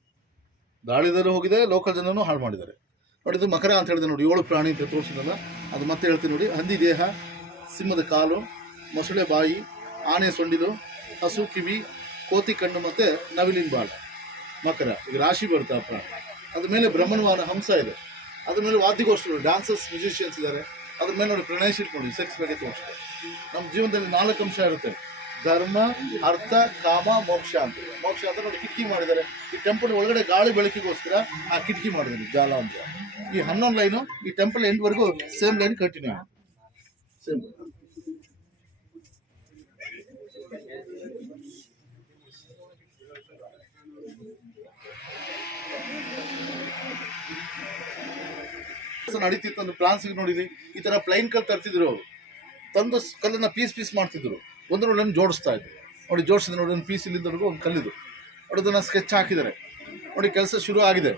ದಾಳಿದಲ್ಲೂ ಹೋಗಿದೆ, ಲೋಕಲ್ ಜನನೂ ಹಾಳು ಮಾಡಿದ್ದಾರೆ ನೋಡಿ. ಇದು ಮಕರ ಅಂತ ಹೇಳಿದೆ ನೋಡಿ, 7 ಪ್ರಾಣಿ ಅಂತ ತೋರಿಸಿದಲ್ಲ, ಅದು ಮತ್ತೆ ಹೇಳ್ತೀನಿ ನೋಡಿ. ಹಂದಿ ದೇಹ, ಸಿಂಹದ ಕಾಲು, ಮೊಸಳೆ ಬಾಯಿ, ಆನೆ ಸೊಂಡಿಲು, ಹಸು ಕಿವಿ, ಕೋತಿ ಕಣ್ಣು ಮತ್ತು ನವಿಲಿನ ಬಾಲ. ಮಕರ ಈಗ ರಾಶಿ ಬರುತ್ತೆ ಆ ಪ್ರಾಣ. ಅದ್ರ ಮೇಲೆ ಬ್ರಹ್ಮಣವಾನ ಹಂಸ ಇದೆ. ಅದ್ರ ಮೇಲೆ ವಾದ್ಯಗೋಷ್ಠಿಗಳು, ಡ್ಯಾನ್ಸರ್ಸ್, ಮ್ಯೂಸಿಷಿಯನ್ಸ್ ಇದ್ದಾರೆ. ಅದ್ರ ಮೇಲೆ ನೋಡಿ ಪ್ರಣಯ ಶಿಲ್ಪ ನೋಡಿ, ಸೆಕ್ಸ್ ಬಗ್ಗೆ ತೋರಿಸ್ತಾರೆ. ನಮ್ಮ ಜೀವನದಲ್ಲಿ 4 ಅಂಶ ಇರುತ್ತೆ: ಧರ್ಮ, ಅರ್ಥ, ಕಾಮ, ಮೋಕ್ಷ ಅಂತ. ಮೋಕ್ಷ ಅಂತ ನೋಡಿ ಕಿಟಕಿ ಮಾಡಿದ್ದಾರೆ. ಈ ಟೆಂಪಲ್ ಒಳಗಡೆ ಗಾಳಿ ಬೆಳಕಿಗೋಸ್ಕರ ಆ ಕಿಟಕಿ ಮಾಡಿದ್ದಾರೆ, ಜಾಲ ಅಂತ. ಈ 11 ಲೈನು ಈ ಟೆಂಪಲ್ ಎಂಡ್ವರೆಗೂ ಸೇಮ್ ಲೈನ್ ಕಂಟಿನ್ಯೂ ಸೇಮ್. ನಡೀತಿತ್ತು ಅಂದ್ರೆ ಫ್ರಾನ್ಸ್ಗೆ ನೋಡಿದ್ವಿ, ಈ ತರ ಪ್ಲೈನ್ ಕಲ್ ತರ್ತಿದ್ರು ಅವರು. ತಂದು ಕಲ್ಲನ್ನ ಪೀಸ್ ಮಾಡ್ತಿದ್ರು, ಒಂದರೊಳನ್ನು ಜೋಡಿಸ್ತಾ ಇದ್ರು ನೋಡಿ. ಜೋಡಿಸಿದ್ರೆ ನೋಡಿ, ಒಂದು ಪೀಸ್ ಇಲ್ಲಿದ್ದವರೆಗೂ ಒಂದು ಕಲ್ಲಿದು ನೋಡಿ. ಅದನ್ನು ಸ್ಕೆಚ್ ಹಾಕಿದ್ದಾರೆ ನೋಡಿ. ಕೆಲಸ ಶುರು ಆಗಿದೆ,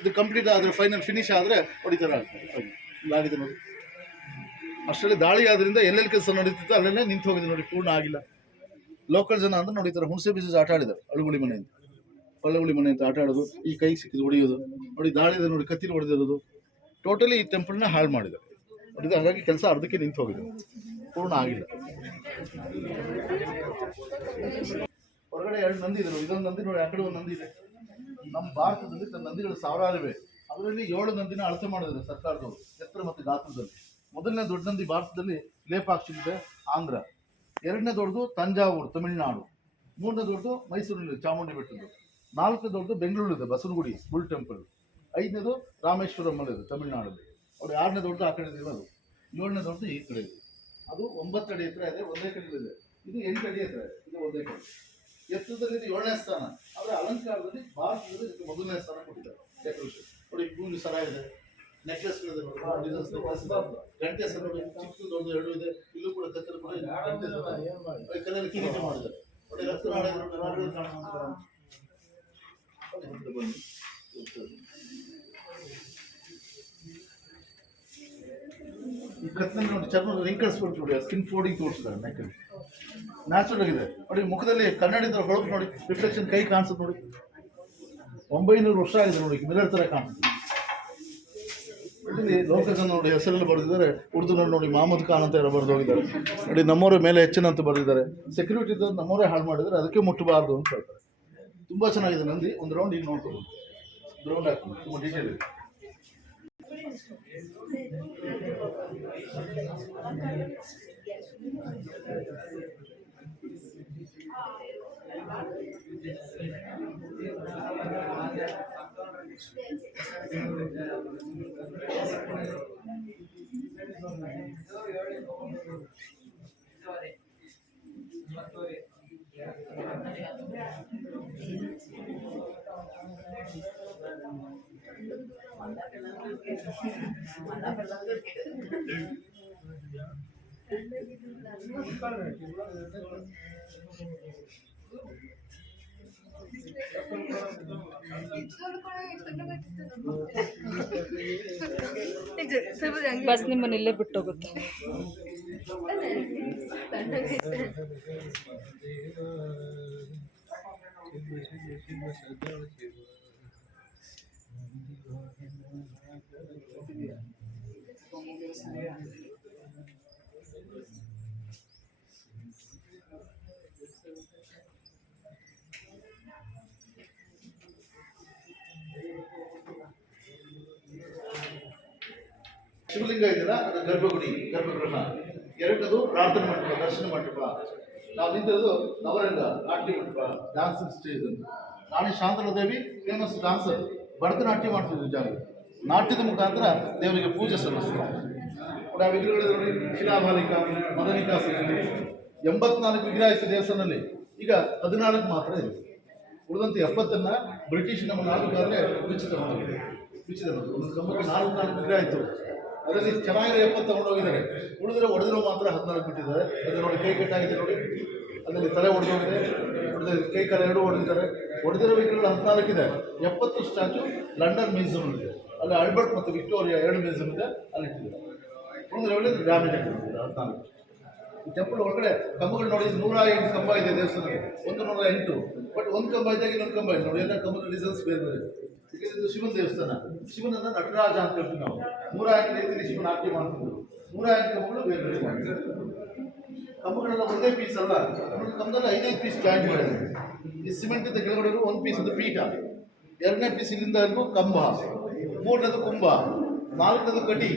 ಇದು ಕಂಪ್ಲೀಟ್ ಆದರೆ ಫೈನಲ್ ಫಿನಿಶ್ ಆದರೆ ನೋಡಿ ಥರ ಆಗಿದೆ ನೋಡಿ. ಅಷ್ಟರಲ್ಲಿ ದಾಳಿ ಆದ್ರಿಂದ ಎಲ್ಲೆಲ್ಲಿ ಕೆಲಸ ನಡೀತಿತ್ತು ಅಲ್ಲೆಲ್ಲ ನಿಂತು ಹೋಗಿದೆ ನೋಡಿ, ಪೂರ್ಣ ಆಗಿಲ್ಲ. ಲೋಕಲ್ ಜನ ಅಂದ್ರೆ ನೋಡಿ, ಈ ಥರ ಹುಣಸೆ ಬೀಜ ಆಟ ಆಡಿದ್ದಾರೆ. ಅಳುಗುಳಿ ಮನೆ ಅಂತ, ಒಳ್ಳಗುಳಿ ಮನೆ ಅಂತ ಆಟ ಆಡೋದು, ಈ ಕೈ ಸಿಕ್ಕಿದ್ದು ಹೊಡೆಯೋದು ನೋಡಿ. ದಾಳಿದೆ ನೋಡಿ, ಕತ್ತಿಲಿ ಹೊಡೆದಿರೋದು. ಟೋಟಲಿ ಈ ಟೆಂಪಲ್ನ ಹಾಳು ಮಾಡಿದ್ದಾರೆ ನೋಡಿ. ಹಾಗಾಗಿ ಕೆಲಸ ಅರ್ಧಕ್ಕೆ ನಿಂತು ಹೋಗಿದೆ, ಪೂರ್ಣ ಆಗಿಲ್ಲ. ಹೊರಗಡೆ 2 ನಂದಿ ಇದೆ ನೋಡಿ. ಇದೊಂದು ನಂದಿ ನೋಡಿ, ಆ ಕಡೆ ಒಂದು ನಂದಿ ಇದೆ. ನಮ್ಮ ಭಾರತದಲ್ಲಿ ನಂದಿಗಳು ಸಾವಿರಾರು ಇವೆ. ಅದರಲ್ಲಿ 7 ನಂದಿನ ಅಳತೆ ಮಾಡಿದ್ದಾರೆ ಸರ್ಕಾರದವರು, ಎತ್ತರ ಮತ್ತು ಗಾತ್ರದಲ್ಲಿ. ಮೊದಲನೇ ದೊಡ್ಡ ನಂದಿ ಭಾರತದಲ್ಲಿ ಲೇಪಾಕ್ಷಿ ಇದೆ, ಆಂಧ್ರ. 2ನೇ ದೊಡ್ಡದು ತಂಜಾವೂರು, ತಮಿಳುನಾಡು. 3ನೇ ದೊಡ್ಡದು ಮೈಸೂರಿನಲ್ಲಿ ಚಾಮುಂಡಿ ಬೆಟ್ಟದ್ದು. 4ನೇ ದೊಡ್ಡದು ಬೆಂಗಳೂರಿದೆ, ಬಸವನಗುಡಿ ಬುಲ್ ಟೆಂಪಲ್. 5ನೇದು ರಾಮೇಶ್ವರಂ ಇದೆ ತಮಿಳುನಾಡಲ್ಲಿ. ಅವ್ರು 6ನೇ ದೊಡ್ಡದು ಆ ಕಡೆ ಇರೋದು. 7ನೇ ದೊಡ್ಡದು ಈ ಕಡೆ ಇದೆ. ಅದು 9 ಅಡಿ ಎತ್ತರ ಇದೆ, ಒಂದೇ ಕಡೆ ಇದೆ. ಇದು 8 ಅಡಿ ಎತ್ತರ ಇದೆ, ಇದು ಒಂದೇ ಕಡೆ. ಎತ್ತರದಲ್ಲಿ ಇದು 7ನೇ ಸ್ಥಾನ. ಆದರೆ ಅಲಂಕಾರದಲ್ಲಿ ಭಾರತದಲ್ಲಿ ಇದಕ್ಕೆ ಮೊದಲನೇ ಸ್ಥಾನ ಕೊಟ್ಟಿದ್ದಾರೆ. ಡೆಕೋರೇಷನ್ ನೋಡಿ, ಭೂಮಿ ಸರ ಇದೆ, ನೆಕ್ಲೆಸ್ಗಳಿದೆ ನೋಡಿ, ಗಂಟೆ ಸರ ನೋಡಿ, ಚಿಕ್ಕ ದೊಡ್ಡ 2 ಇದೆ. ಇಲ್ಲೂ ಕೂಡ ಕತ್ತಲು ಕೂಡ ಕಲ್ಲಲ್ಲಿ ಕಿರೀಟ ಮಾಡಿದ್ದಾರೆ ನೋಡಿ. ರಕ್ತನಾಳ ಬನ್ನಿ. ಈ ಕತ್ತಲ್ಲಿ ನೋಡಿ, ಚರ್ಮ ರಿಂಕಲ್ಸ್ ನೋಡಿ, ಸ್ಕಿನ್ ಫೋಲ್ಡಿಂಗ್ ತೋರಿಸಿದ್ದಾರೆ. ನೆಕ್ಕಲ್ಲಿ ನ್ಯಾಚುರಲ್ ಆಗಿದೆ ನೋಡಿ. ಮುಖದಲ್ಲಿ ಕನ್ನಡಿದ ಹೊಳಪು ನೋಡಿ, ರಿಫ್ಲೆಕ್ಷನ್ ಕೈ ಕಾಣಿಸುತ್ತೆ ನೋಡಿ. 900 ವರ್ಷ ಆಗಿದೆ ನೋಡಿ, ಮಿರರ್ ಥರ ಕಾಣಿಸುತ್ತೆ. ಇಲ್ಲಿ ಲೋಕಜನ ನೋಡಿ ಹೆಸರಲ್ಲಿ ಬರೆದಿದ್ದಾರೆ. ಉರ್ದುನಲ್ಲಿ ನೋಡಿ ಮಹಮ್ಮದ್ ಖಾನ್ ಅಂತ ಬರೆದು ಹೋಗಿದ್ದಾರೆ ನೋಡಿ. ನಮ್ಮವರ ಮೇಲೆ ಹೆಚ್ಚಿನ ಅಂತ ಬರೆದಿದ್ದಾರೆ. ಸೆಕ್ಯೂರಿಟಿ ಇದ್ದದ್ದು ನಮ್ಮವರೇ ಹಾಳು ಮಾಡಿದರೆ, ಅದಕ್ಕೆ ಮುಟ್ಟಬಾರ್ದು ಅಂತ ಹೇಳ್ತಾರೆ. ತುಂಬ ಚೆನ್ನಾಗಿದೆ ನಂದಿ. ಒಂದು ರೌಂಡ್ ಇಲ್ಲಿ ನೋಡ್ಬೋದು, ರೌಂಡ್ ಹಾಕ್ಬೋದು, ತುಂಬ ಡೀಟೇಲ್ ಇದೆ. ಬಸ್ ನಿಮ್ಮನ್ನೆಲ್ಲೇ ಬಿಟ್ಟೋಗುತ್ತೆ. ಶಿವಲಿಂಗ ಇದೆಯಲ್ಲ ಅದು ಗರ್ಭಗುಡಿ ಗರ್ಭಗೃಹ, ಎರಡದು ಪ್ರಾರ್ಥನಾ ಮಂಟಪ ದರ್ಶನ ಮಂಟಪ, ನಾವು ನಿಂತಿರೋದು ನವರಂಗ ನಾಟ್ಯ ಮಂಟಪ ಡ್ಯಾನ್ಸಿಂಗ್ ಸ್ಟೇಜ್ ಅಂತ. ರಾಣಿ ಶಾಂತಲಾದೇವಿ ಫೇಮಸ್ ಡಾನ್ಸರ್, ಭರತನಾಟ್ಯ ಮಾಡ್ತಿದ್ರು ಜಾಗ, ನಾಟ್ಯದ ಮುಖಾಂತರ ದೇವರಿಗೆ ಪೂಜೆ ಸಲ್ಲಿಸ್ತಾರೆ. ಆ ವಿಗ್ರಹಗಳು ನೋಡಿ, ಶಿಲಾಬಾಲಿಕಾ ಮದನಿಕಾ ಸಮಿತಿ 84 ವಿಗ್ರಹ ಇತ್ತು ದೇವಸ್ಥಾನದಲ್ಲಿ, ಈಗ 14 ಮಾತ್ರ ಇದೆ. ಉಳಿದಂತೆ 70 ಬ್ರಿಟಿಷ್ ನಮ್ಮ ನಾಲ್ಕಾದ್ರೆ ಉಚಿತ ಒಂದೊಂದು ಕಂಬಕ್ಕೆ 4 ವಿಗ್ರಹ ಇತ್ತು. ಅದರಲ್ಲಿ ಚೆನ್ನಾಗಿರೋ 70 ತಗೊಂಡೋಗಿದ್ದಾರೆ, ಉಳಿದ್ರೆ ಒಡೆದಿರೋ ಮಾತ್ರ 14 ಬಿಟ್ಟಿದ್ದಾರೆ. ಅದು ನೋಡಿ ಕೈ ಕಟ್ಟಾಗಿದೆ ನೋಡಿ, ಅದರಲ್ಲಿ ತಲೆ ಒಡೆದೋಗಿದೆ, ಕೈ ಕಾಲ ಎರಡು ಹೊಡೆದಿದ್ದಾರೆ. ಹೊಡೆದಿರೋ ವಿಗ್ರಹಗಳು 14 ಇದೆ. 70 ಸ್ಟ್ಯಾಚು ಲಂಡನ್ ಮ್ಯೂಸಿಯಂ ಇದೆ, ಅಲ್ಲಿ ಆಲ್ಬರ್ಟ್ ಮತ್ತು ವಿಕ್ಟೋರಿಯಾ 2 ಮ್ಯೂಸಿಯಂ ಇದೆ, ಅಲ್ಲಿ ಇಟ್ಟಿದ್ದಾರೆ. ಉಳಿದ್ರೆ ಒಳ್ಳೆದು ಡ್ಯಾಮೇಜ್ ಆಗಿರ್ತಾರೆ 14. ಈ ಟೆಂಪಲ್ ಒಳಗಡೆ ಕಂಬಗಳು ನೋಡಿ 108 ಕಂಬ ಇದೆ ದೇವಸ್ಥಾನಕ್ಕೆ, 108. ಬಟ್ ಒಂದು ಕಂಬ ಇದ್ದಾಗ ಇನ್ನೊಂದು ಕಂಬ ಇದೆ ನೋಡಿ, ಎಲ್ಲ ಕಂಬದ ಡಿಸೈನ್ಸ್ ಬೇರೆ ಬೇರೆ. ಇದು ಶಿವನ ದೇವಸ್ಥಾನ, ಶಿವನನ್ನ ನಟರಾಜ ಅಂತ ಹೇಳ್ತೀವಿ ನಾವು. 108 ರೀತಿಯಲ್ಲಿ ಶಿವನ ಆರತಿ ಮಾಡ್ತಿದ್ರು. 108 ಕಂಬಗಳು ಬೇರೆ ಬೇರೆ ಮಾಡಿದ್ರು. ಕಂಬಗಳೆಲ್ಲ ಒಂದೇ ಪೀಸ್ ಅಲ್ಲ, ಒಂದು ಕಂಬದಲ್ಲಿ 5 ಪೀಸ್ ಜಾಯಿನ್ ಮಾಡಿದ್ರು. ಈ ಸಿಮೆಂಟ್ ಇಂದ ಕೆಳಗಡೆ ಒಂದು ಪೀಸ್ ಅದು ಪೀಠ, 2ನೇ ಪೀಸ್ ಇಲ್ಲಿಂದ ಕಂಬ, 3ನೇದು ಕುಂಭ, 4ನೇದು ಕಟಿ,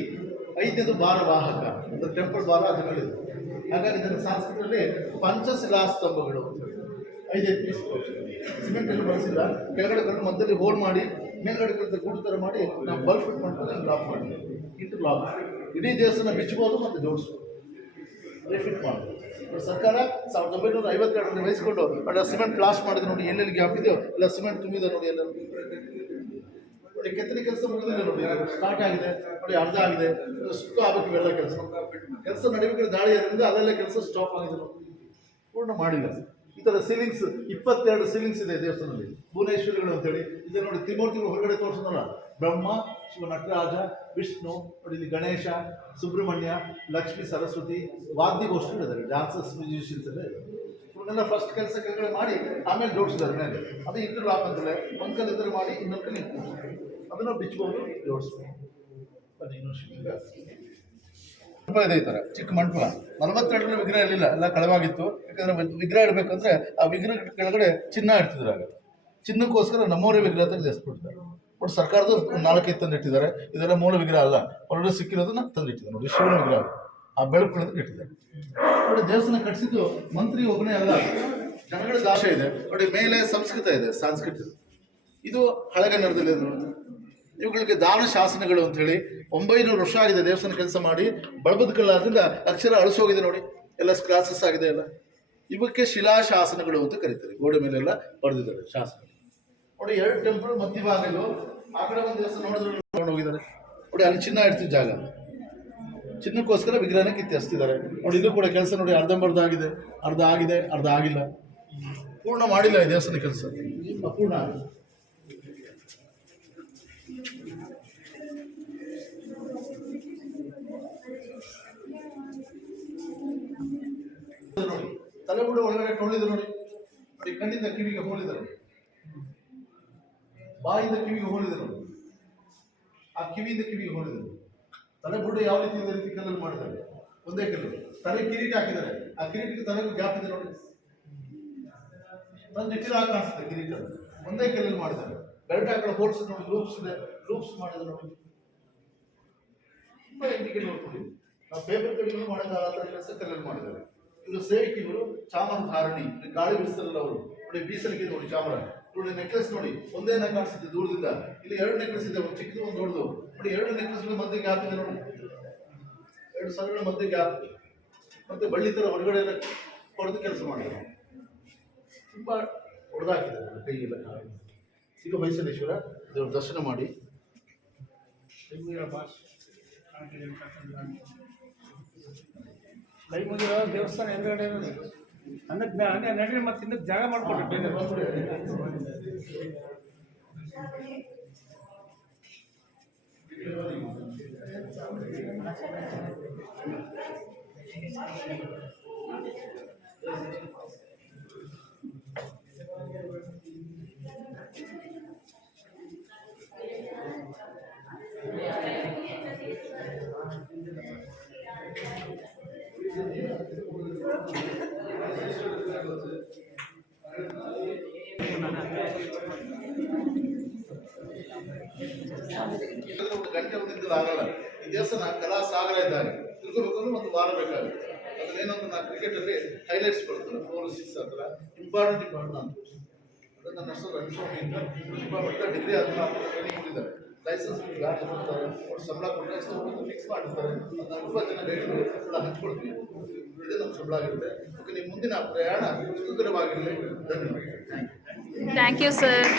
5ನೇದು ಭಾರವಾಹಕ ಅಂದರೆ ಟೆಂಪಲ್ ಭಾರ ಅದು ಮೇಲೆ. ಹಾಗಾಗಿ ಇದನ್ನು ಸಂಸ್ಕೃತದಲ್ಲಿ ಪಂಚಶಿಲಾ ಸ್ತಂಭಗಳು 5 ಪೀಸ್ ಸಿಮೆಂಟ್ ಅಲ್ಲಿ ಬಳಸಿಲ್ಲ. ಕೆಳಗಡೆ ಕಟ್ಟು ಮಧ್ಯದಲ್ಲಿ ಹೋಲ್ ಮಾಡಿ ಮೇಲ್ಗಡೆ ಕಡೆ ಗೂಡು ಥರ ಮಾಡಿ ನಾವು ಬಲ್ಬ್ ಫಿಟ್ ಮಾಡ್ಕೊಂಡು ಲಾಕ್ ಮಾಡಿದ್ವಿ. ಇಂಟು ಲಾಕ್ ಇಡೀ ದೇವಸ್ಥಾನ ಬಿಚ್ಚಬಹುದು ಮತ್ತು ಜೋಡಿಸ್ಬೋದು, ರಿಫಿಟ್ ಮಾಡೋದು. ಸರ್ಕಾರ 1952ರಲ್ಲಿ ವಹಿಸ್ಕೊಂಡು ಅಲ್ಲ ಸಿಮೆಂಟ್ ಪ್ಲಾಸ್ಟ್ ಮಾಡಿದ್ರೆ ನೋಡಿ, ಎಲ್ಲೆಲ್ಲಿ ಗ್ಯಾಪ್ ಇದೆಯೋ ಎಲ್ಲ ಸಿಮೆಂಟ್ ತುಂಬಿದೆ ನೋಡಿ. ಎಲ್ಲ ನೋಡಿ ಕೆತ್ತನೆ ಕೆಲಸ ಮುಗಿದಿದೆ ನೋಡಿ, ಸ್ಟಾರ್ಟ್ ಆಗಿದೆ ನೋಡಿ, ಅರ್ಧ ಆಗಿದೆ, ಸುತ್ತ ಆಗಬೇಕು ಇವೆಲ್ಲ ಕೆಲಸ ನಡೀಬೇಕಾದ್ರೆ ದಾಳಿ ಇರೋದ್ರಿಂದ ಅಲ್ಲೆಲ್ಲ ಕೆಲಸ ಸ್ಟಾಪ್ ಆಗಿದೆ ನೋಡಿ, ಪೂರ್ಣ ಮಾಡಿಲ್ಲ. ಈ ಥರ ಸೀಲಿಂಗ್ಸ್ 22 ಸೀಲಿಂಗ್ಸ್ ಇದೆ ದೇವಸ್ಥಾನದಲ್ಲಿ, ಭುವನೇಶ್ವರಿಗಳು ಅಂತೇಳಿ. ಇದೆ ನೋಡಿ, ತ್ರಿಮೂರ್ತಿಗಳು ಹೊರಗಡೆ ತೋರಿಸೋದಲ್ಲ, ಬ್ರಹ್ಮ, ಶಿವ, ನಟರಾಜ, ವಿಷ್ಣು ನೋಡಿ, ಇಲ್ಲಿ ಗಣೇಶ, ಸುಬ್ರಹ್ಮಣ್ಯ, ಲಕ್ಷ್ಮೀ, ಸರಸ್ವತಿ, ವಾದ್ಯಗೋಷ್ಠಿಗಳು ಇದ್ದಾರೆ, ಡಾನ್ಸರ್ಸ್, ಮ್ಯೂಸಿಷಿಯನ್ಸ್ ಎಲ್ಲ ಇದೆ. ಇವನ್ನೆಲ್ಲ ಫಸ್ಟ್ ಕೆಲಸ ಕೆಳಗಡೆ ಮಾಡಿ ಆಮೇಲೆ ಜೋಡಿಸಿದ್ದಾರೆ ಮೇಲೆ. ಅದು ಇಂಟು ಲಾಕ್ ಅಂತಲೇ ಒಂದು ಕಲ್ಲು ಇದ್ರೆ ಮಾಡಿ ಇನ್ನೊಂದು ಕಲ್ಲು ಇಟ್ಟು ಅದನ್ನು ಬಿಚ್ಚಬಹುದು, ಜೋಡಿಸ್ಬೋದು. ಅದು ಇನ್ನೊಂದು ಶಿವಲಿಂಗ ಮಂಟಪ ಇದೆ, ಈ ಥರ ಚಿಕ್ಕ ಮಂಟಪ. 42 ವಿಗ್ರಹ ಇರಲಿಲ್ಲ, ಎಲ್ಲ ಕಳವಾಗಿತ್ತು. ಯಾಕಂದರೆ ವಿಗ್ರಹ ಇಡಬೇಕಂದ್ರೆ ಆ ವಿಗ್ರಹ ಕೆಳಗಡೆ ಚಿನ್ನ ಇಡ್ತಿದ್ರು. ಆಗ ಚಿನ್ನಕ್ಕೋಸ್ಕರ ನಮ್ಮವರೇ ವಿಗ್ರಹ ತೆಗೆದಿಸ್ಬಿಡ್ತಾರೆ. ಬಟ್ ಸರ್ಕಾರದ 4-5 ತಂದಿಟ್ಟಿದ್ದಾರೆ. ಇದೆಲ್ಲ ಮೂಲ ವಿಗ್ರಹ ಅಲ್ಲ, ಹೊರಗಡೆ ಸಿಕ್ಕಿರೋದನ್ನ ತಂದಿಟ್ಟಿದ್ದಾರೆ ನೋಡಿ, ಶಿವನ ವಿಗ್ರಹ ಆ ಬೆಳಕು ಇಟ್ಟಿದ್ದಾರೆ ನೋಡಿ. ದೇವಸ್ಥಾನ ಕಟ್ಟಿಸಿದ್ದು ಮಂತ್ರಿ ಒಬ್ಬನೇ ಅಲ್ಲ, ಜನಗಳ ದಾಶ ಇದೆ ನೋಡಿ. ಮೇಲೆ ಸಂಸ್ಕೃತ ಇದೆ, ಸಾಂಸ್ಕೃತ. ಇದು ಹಳೆಗನ್ನಡದಲ್ಲಿ ನೋಡಿ. ಇವುಗಳಿಗೆ ದಾನ ಶಾಸನಗಳು ಅಂತ ಹೇಳಿ 900 ವರ್ಷ ಆಗಿದೆ ದೇವಸ್ಥಾನ ಕೆಲಸ ಮಾಡಿ. ಬಳಬದ ಕಲ್ಲಾದ್ರಿಂದ ಅಕ್ಷರ ಅಳಿಸೋಗಿದೆ ನೋಡಿ, ಎಲ್ಲ ಕ್ಲಾಸಸ್ ಆಗಿದೆ ಎಲ್ಲ. ಇವಕ್ಕೆ ಶಿಲಾಶಾಸನಗಳು ಅಂತ ಕರೀತಾರೆ. ಗೋಡೆ ಮೇಲೆಲ್ಲ ಬರೆದಿದ್ದಾರೆ ಶಾಸನ ನೋಡಿ. 2 ಟೆಂಪಲ್ ಮಧ್ಯಭಾಗಗಳು, ಆ ಕಡೆ ಒಂದು ದೇವಸ್ಥಾನ ನೋಡಿದ್ರೆ ತಗೊಂಡು ಹೋಗಿದ್ದಾರೆ ನೋಡಿ. ಅಲ್ಲಿ ಚಿನ್ನ ಇಡ್ತಿದ್ದ ಜಾಗ, ಚಿನ್ನಕ್ಕೋಸ್ಕರ ವಿಗ್ರಹನ ಕಿತ್ತೆಸ್ತಿದ್ದಾರೆ ನೋಡಿ. ಇದು ಕೂಡ ಕೆಲಸ ನೋಡಿ, ಅರ್ಧಂಬರ್ಧ ಆಗಿದೆ, ಅರ್ಧ ಆಗಿದೆ, ಅರ್ಧ ಆಗಿಲ್ಲ, ಪೂರ್ಣ ಮಾಡಿಲ್ಲ ಈ ದೇವಸ್ಥಾನ ಕೆಲಸ, ಅಪೂರ್ಣ ಆಗಿದೆ. ನೋಡಿ ತಲೆಬುಡ ಒಳಗಡೆ ಟೊಳ್ಳಿದ್ರು ನೋಡಿ. ನೋಡಿ ಕಣ್ಣಿಂದ ಕಿವಿಗೆ ಹೋಲಿದರು, ಬಾಯಿಂದ ಕಿವಿಗೆ ಹೋಲಿದರು ನೋಡಿ, ಆ ಕಿವಿಯಿಂದ ಕಿವಿಗೆ ಹೋಲಿದರು. ತಲೆಬುಡ ಯಾವ ರೀತಿ ಇದೆ ರೀತಿ ಕಲ್ಲಲ್ಲಿ ಮಾಡಿದ್ದಾರೆ, ಒಂದೇ ಕಲ್ಲು. ತಲೆ ಕಿರೀಟ ಹಾಕಿದ್ದಾರೆ, ಆ ಕಿರೀಟಕ್ಕೆ ತಲೆಗೂ ಗ್ಯಾಪ್ ಇದೆ ನೋಡಿ, ತಂದು ಇಟ್ಟಿರೋ ಕಾಣಿಸ್ತದೆ ಕಿರೀಟ, ಒಂದೇ ಕಲ್ಲಲ್ಲಿ ಮಾಡಿದ್ದಾರೆ. ಬೆಲ್ಟ್ ಹಾಕಲು ಹೋಲ್ಸ್ ನೋಡಿ, ಲೂಪ್ಸ್ ಇದೆ, ಲೂಪ್ಸ್ ಮಾಡಿದ್ರು ನೋಡಿ. ತುಂಬ ಇಂಡಿಕೇಟ್ ನೋಡ್ಕೊಳ್ಳಿ, ನಾವು ಪೇಪರ್ ಕಲ್ಲಿಂಗ್ ಮಾಡೋಕ್ಕಾಗಲ್ಲ ಕೆಲಸ ಕಲ್ಲಲ್ಲಿ ಮಾಡಿದ್ದಾರೆ. ಇವರು ಸೇವಿಕ್, ಇವರು ಚಾಮರ ಧಾರಣಿ, ಗಾಳಿ ಬೀಸ್ತಾರಲ್ಲ ಅವರು ನೋಡಿ, ಬೀಸಲಿಕ್ಕೆ ನೋಡಿ ಚಾಮರ ನೋಡಿ. ನೆಕ್ಲೆಸ್ ನೋಡಿ, ಒಂದೇ ಕಾಣಿಸುತ್ತೆ ದೂರದಿಂದ, ಇಲ್ಲಿ 2 ನೆಕ್ಲೆಸ್ ಇದೆ, ಒಂದು ಚಿಕ್ಕದು ಒಂದು ದೊಡ್ಡದು ನೋಡಿ. 2 ನೆಕ್ಲೆಸ್ ಮಧ್ಯೆ ಗ್ಯಾಪ್ ಇದೆ ನೋಡಿ, 2 ಸರಳ ಮಧ್ಯೆ ಗ್ಯಾಪ್. ಮತ್ತೆ ಬಳ್ಳಿ ಥರ ಹೊರಗಡೆ ಹೊಡೆದು ಕೆಲಸ ಮಾಡಿದ್ದಾರೆ. ತುಂಬ ಹೊಡೆದಾಕಿದ್ದಾರೆ ಕೈಗೆಲ್ಲ. ಈಗ ಮೈಸೂರೇಶ್ವರ ದೇವ್ರ ದರ್ಶನ ಮಾಡಿ ಕೈ ಮುಗಿರೋ ದೇವಸ್ಥಾನ ಎದುರುಗಡೆ ಇರೋದು ಹಂಗೆ ನಡ್ರಿ, ಮತ್ತೆ ಹಿಂದಕ್ಕೆ ಜಾಗ ಮಾಡ್ಕೊಟ್ರಿ. ಒಂದು ಗಂಟೆ ಒಂದಿದ್ದು ಆಗಲ್ಲ. ಈ ದೇವಸ್ಥಾನ ಕಲಾ ಸಾಗರ ಇದ್ದಾರೆ, ತಿಳ್ಕೋಬೇಕು ಒಂದು ವಾರ ಬೇಕಾಗುತ್ತೆ. ಅದ್ರೇನಂತ ನಾನು ಕ್ರಿಕೆಟಲ್ಲಿ ಹೈಲೈಟ್ಸ್ ಕೊಡ್ತಾರೆ 4, 6 ಆ ಥರ ಇಂಪಾರ್ಟೆಂಟ್ ಅಂತ. ಅದು ನನ್ನ ಹೆಸರು ರಂಗಸ್ವಾಮಿ ಅಂತ. ಡಿಪಾರ್ಟ್ಮೆಂಟ್ ಡಿಗ್ರಿ ಆದ್ಮೇಲೆ ಟ್ರೈನಿಂಗ್ ಕೊಟ್ಟಿದ್ದಾರೆ. ಲೈಸೆನ್ಸ್ ಗಾಡಿ ಕೊಡ್ತಾರೆ, ಅವ್ರು ಸಂಬಳ ಕೊಟ್ಟರೆ ಫಿಕ್ಸ್ ಮಾಡಿರ್ತಾರೆ. ಅದನ್ನ 20 ಜನ ಗೈಡ್ಗಳು ಕೂಡ ಹಂಚ್ಕೊಡ್ತೀವಿ. ಇದೇ ನಮ್ಮ ಸಂಬಳ ಆಗಿರುತ್ತೆ. ಓಕೆ, ನಿಮ್ಮ ಮುಂದಿನ ಪ್ರಯಾಣ ಸುಖಕರವಾಗಿರಲಿ. ಧನ್ಯವಾದ. Thank you sir.